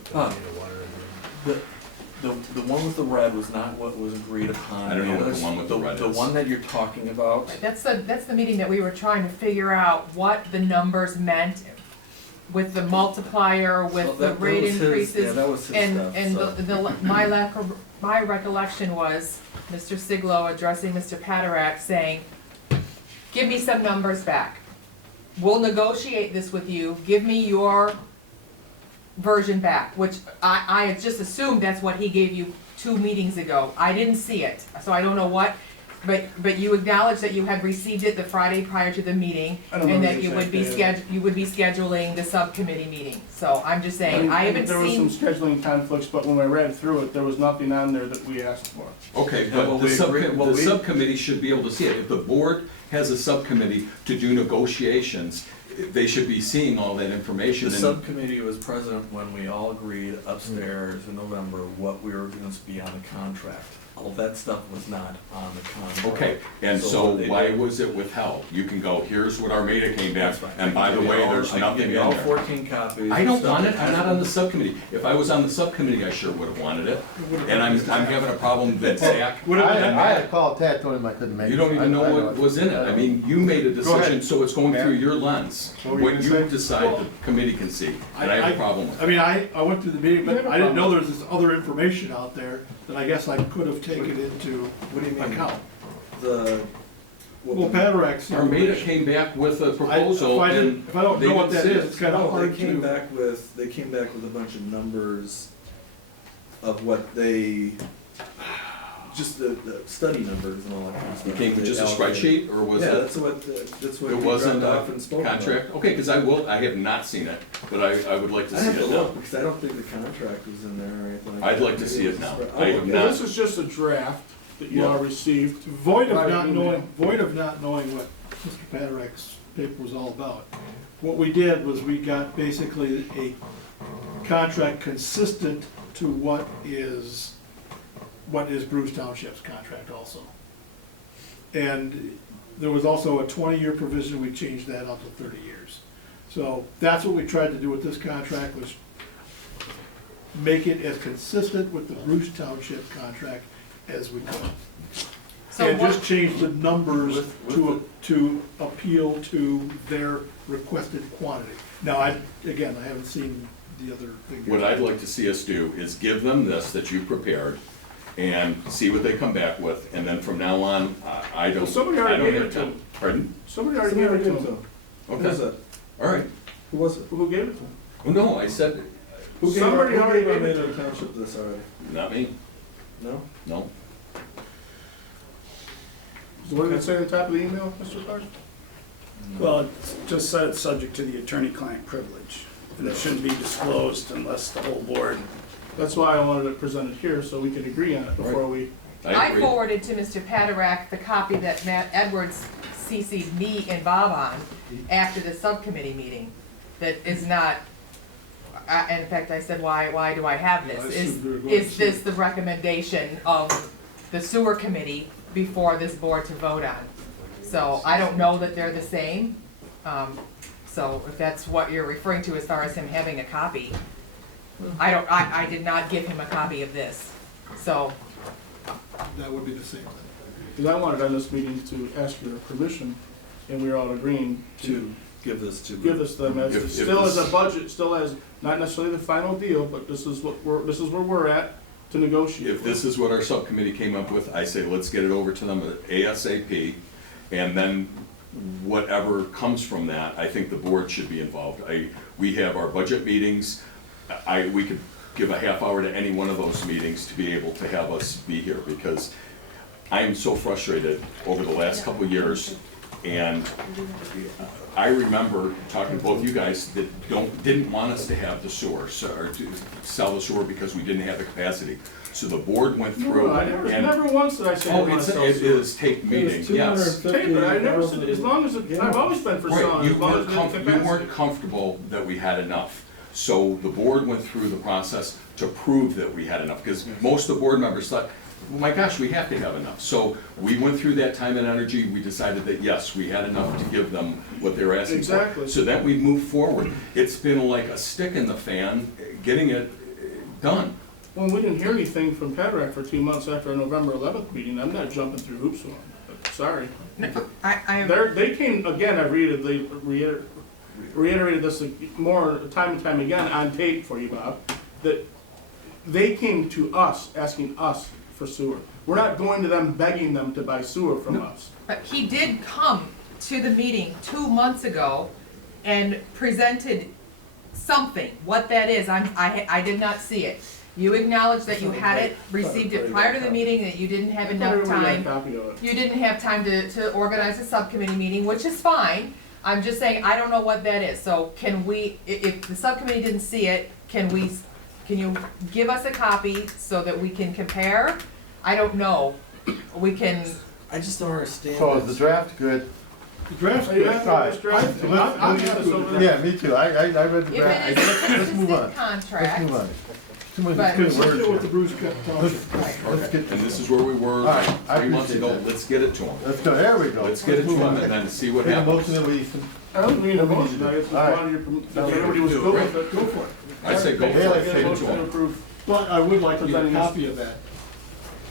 the the one with the red was not what was agreed upon. I don't know what the one with the red The is. one that you're talking about, That's the meeting that we were trying to figure out what the numbers meant with the multiplier, Well, with the that rate was his- increases. yeah, that was his And, stuff, and so. my recollection was Mr. Siglo addressing Mr. Paterak saying, give me some numbers back. We'll negotiate this with you, give me your version back, which I had just assumed that's what he gave you 2 meetings ago. I didn't see it, so I don't know what, but you acknowledged that you had received it the Friday prior to the meeting, I don't and remember that the you would be exact day. you would be scheduling the subcommittee meeting. So I'm just saying, I haven't There was some seen, scheduling conflicts, but when I read through it, there was nothing on there that we asked for. Okay, Yeah, well, but we agree- well, the we- subcommittee should be able to see it. If the board has a subcommittee to do negotiations, they should be seeing all that information. the and- subcommittee was present when we all agreed upstairs in November what we were gonna be on the contract. All that stuff was not on the contract. Okay, and so what they why did- was it withheld? You can go, here's what Armada came back, That's fine. and by the way, there's I can nothing give in you all there. 14 copies. I of don't stuff want it, that I'm not hasn't on the been- subcommittee. If I was on the subcommittee, I sure would've wanted it. And I'm having a problem that Zach, I had to call Tad, told him I couldn't make it. you don't even know I what was in it. I mean, you made a Go decision, ahead. so it's going through Matt? your lens. What were you What gonna you say? decide the committee can see, and I have a problem with it. I mean, I went through the meeting, You but have a I didn't know problem. there was this other information out there that I guess I could have taken into What do you mean? account. The. Well, Paterak's. Armada came back with a proposal, and If I don't they know what didn't that see is, it. it's kind of No, hard they came to. back with a bunch of numbers of what they, just the study numbers and all that kind of stuff. It came with They just a allocated. spreadsheet, or was Yeah, it? that's what It we wasn't dropped a off and spoke about. contract? Okay, because I have not seen it, but I would like to I see have to it now. look, because I don't think the contract was in there or anything like I'd that. like to see it now. I'll I look have at it. not- This is just a draft that you Yeah. all received. Void of By not email. knowing what Mr. Paterak's paper was all about. What we did was we got basically a contract consistent to what is Bruce Township's contract also. And there was also a 20-year provision, we changed that up to 30 years. So that's what we tried to do with this contract, was make it as consistent with the Bruce Township contract as we could. so And what, just change the numbers to appeal to their requested quantity. Now, I haven't seen the other figures. What I'd like to see us do is give them this that you prepared, and see what they come back with, and then from now on, I don't, Somebody I already don't gave have it to time. them. Pardon? Somebody already gave it to him. Who was Okay, it? all right. Who was it? Who gave it to him? Well, no, I said, Who gave Somebody already gave it to Armada him. Township this already? not me, No? no. So what did it say at the top of the email, Mr. Clark? Well, it just said it's subject to the attorney-client privilege, and it shouldn't be disclosed unless the whole board. That's why I wanted it presented here, so we could agree on it before we. I I agree. forwarded to Mr. Paterak the copy that Matt Edwards CC'd me and Bob on after the subcommittee meeting, that is not, and in fact, I said, why do I have I this? assumed you were going Is to this the recommendation of the sewer committee before this board to vote on? So I don't know that they're the same, so if that's what you're referring to as far as him having a copy, I did not give him a copy of this, so. That would be the same thing. Because I wanted on this meeting to ask your permission, and we were all agreeing To give this to. give this to them as, If still as a this- budget, still as, not necessarily the final deal, but this is this is where we're at to negotiate. If this is what our subcommittee came up with, I say let's get it over to them ASAP, and then whatever comes from that, I think the board should be involved. We have our budget meetings, we could give a half hour to any one of those meetings to be able to have us be here, because I am so frustrated over the last couple of years, and I remember talking to both you guys that didn't want us to have the sewer, or to sell the sewer because we didn't have the capacity. So the board went through No, I and. never once did I say I Oh, want to it's, sell it sewer. is tape meeting, yes. Tape it, I never said, as long as, I've always been for Right, selling, you as long as weren't we have you capacity. weren't comfortable that we had enough. So the board went through the process to prove that we had enough, because most of the board members thought, oh my gosh, we have to have enough. So we went through that time and energy, we decided that yes, we had enough to give them what they were asking for. Exactly. So then we moved forward. It's been like a stick in the fan, getting it done. Well, we didn't hear anything from Patrick for 2 months after our November 11th meeting. I'm not jumping through hoops with them. Sorry. They came, again, I reiterated this more time and time again on tape for you, Bob, that they came to us, asking us for sewer. We're not going to them begging them to buy sewer from us. But he did come to the meeting 2 months ago and presented something. What that is, I did not see it. You acknowledged that you had it, received it prior to the meeting, that you didn't have enough time. You didn't have time to organize a subcommittee meeting, which is fine. I'm just saying, I don't know what that is. So can we, if the subcommittee didn't see it, can you give us a copy so that we can compare? I don't know. We can, I just don't understand. So is the draft good? The draft's Are you good. happy All with this right. draft? So let's- Yeah, me too. I read the if draft. it is a Let's move on. consistent contract. Let's move on. Too much But- good Consistent with words the here. Bruce Township. Let's get, And this is where we were All right, I 3 months appreciate ago. that. Let's get it to them. let's go, there we go. Let's get it to move them on. and then see what Make a happens. motion that we, I don't need a motion, I just All right. wanted your, if everybody was good with it, go for it. I say go for Yeah, it, let's get say it to Motion to them. approve. But I would like to get a copy of that.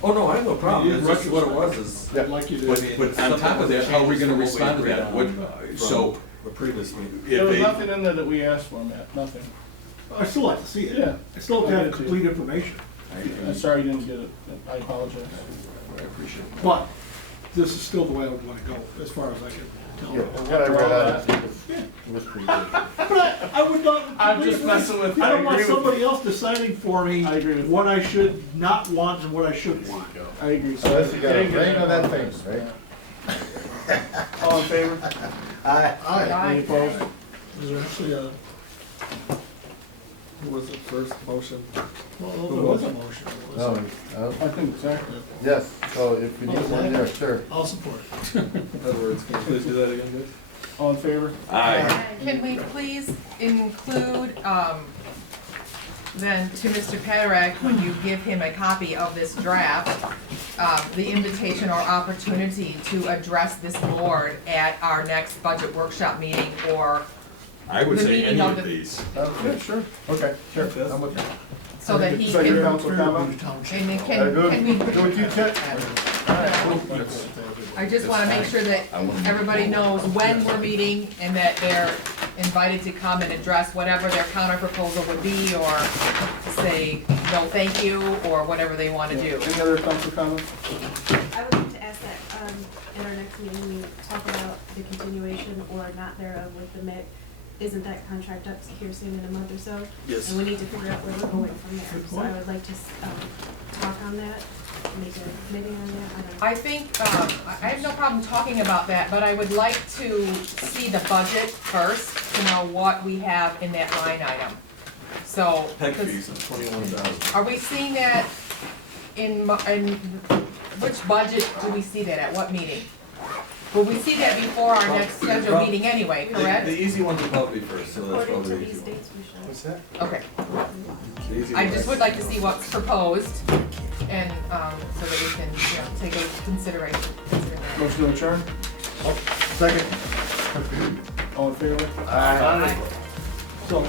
Oh, no, I have no problem. In It's just what it retrospect. was is. I'd like you to. But on top of that, how are we gonna respond to that? What, so, The previous meeting. There if was they, nothing in there that we asked for, Matt, nothing. I still like to see it. Yeah. I still I'll have get it to you. complete information. I'm sorry you didn't get it, I apologize. I appreciate it. But this is still the way I would want to go, as far as I can tell. yeah, what I read out of it was pretty good. But I would not. I'm just messing with you. I I don't want agree with somebody else deciding for me I agree with what I should not want and what I should want. I agree. So let's, you got a Didn't get brain it. on that thing, right? All in favor? Aye. Any opposed? Is there actually a, Who was the first motion? well, there was a motion. No, I think exactly. yes, so if you need one there, sure. I'll support it. In other words, can you please do that again, guys? All in favor? Aye. Can we please include, then to Mr. Patrick, when you give him a copy of this draft, the invitation or opportunity to address this board at our next budget workshop meeting or I would The say meeting any of of the- these. Yeah, sure. Okay, sure, I'm with you. so that he Second can, council comment? and then Very good. can we, Good with you, Chet? I just wanna make sure that everybody knows when we're meeting and that they're invited to come and address whatever their counter proposal would be, or say, no, thank you, or whatever they wanna do. Any other council comments? I would like to ask that, at our next meeting, we talk about the continuation or not thereof with the MIC. Isn't that contract up here soon in a month or so? Yes. And we need to figure out where we're going from there. Good So I point. would like to, talk on that, make a committee on that. I don't know. I think, I have no problem talking about that, but I would like to see the budget first, to know what we have in that line item. So, Peg 'cause fees of 21,000. are we seeing that in which budget do we see that, at what meeting? Will we see that before our next scheduled meeting anyway, correct? The easy ones will probably be first, so that's According to probably the these easy one. dates, we should. What's that? Okay, The easy I one. just would like to see what's proposed, and, so that we can, take a consideration. Motion to adjourn? Second. All in favor? Aye. Aye. So,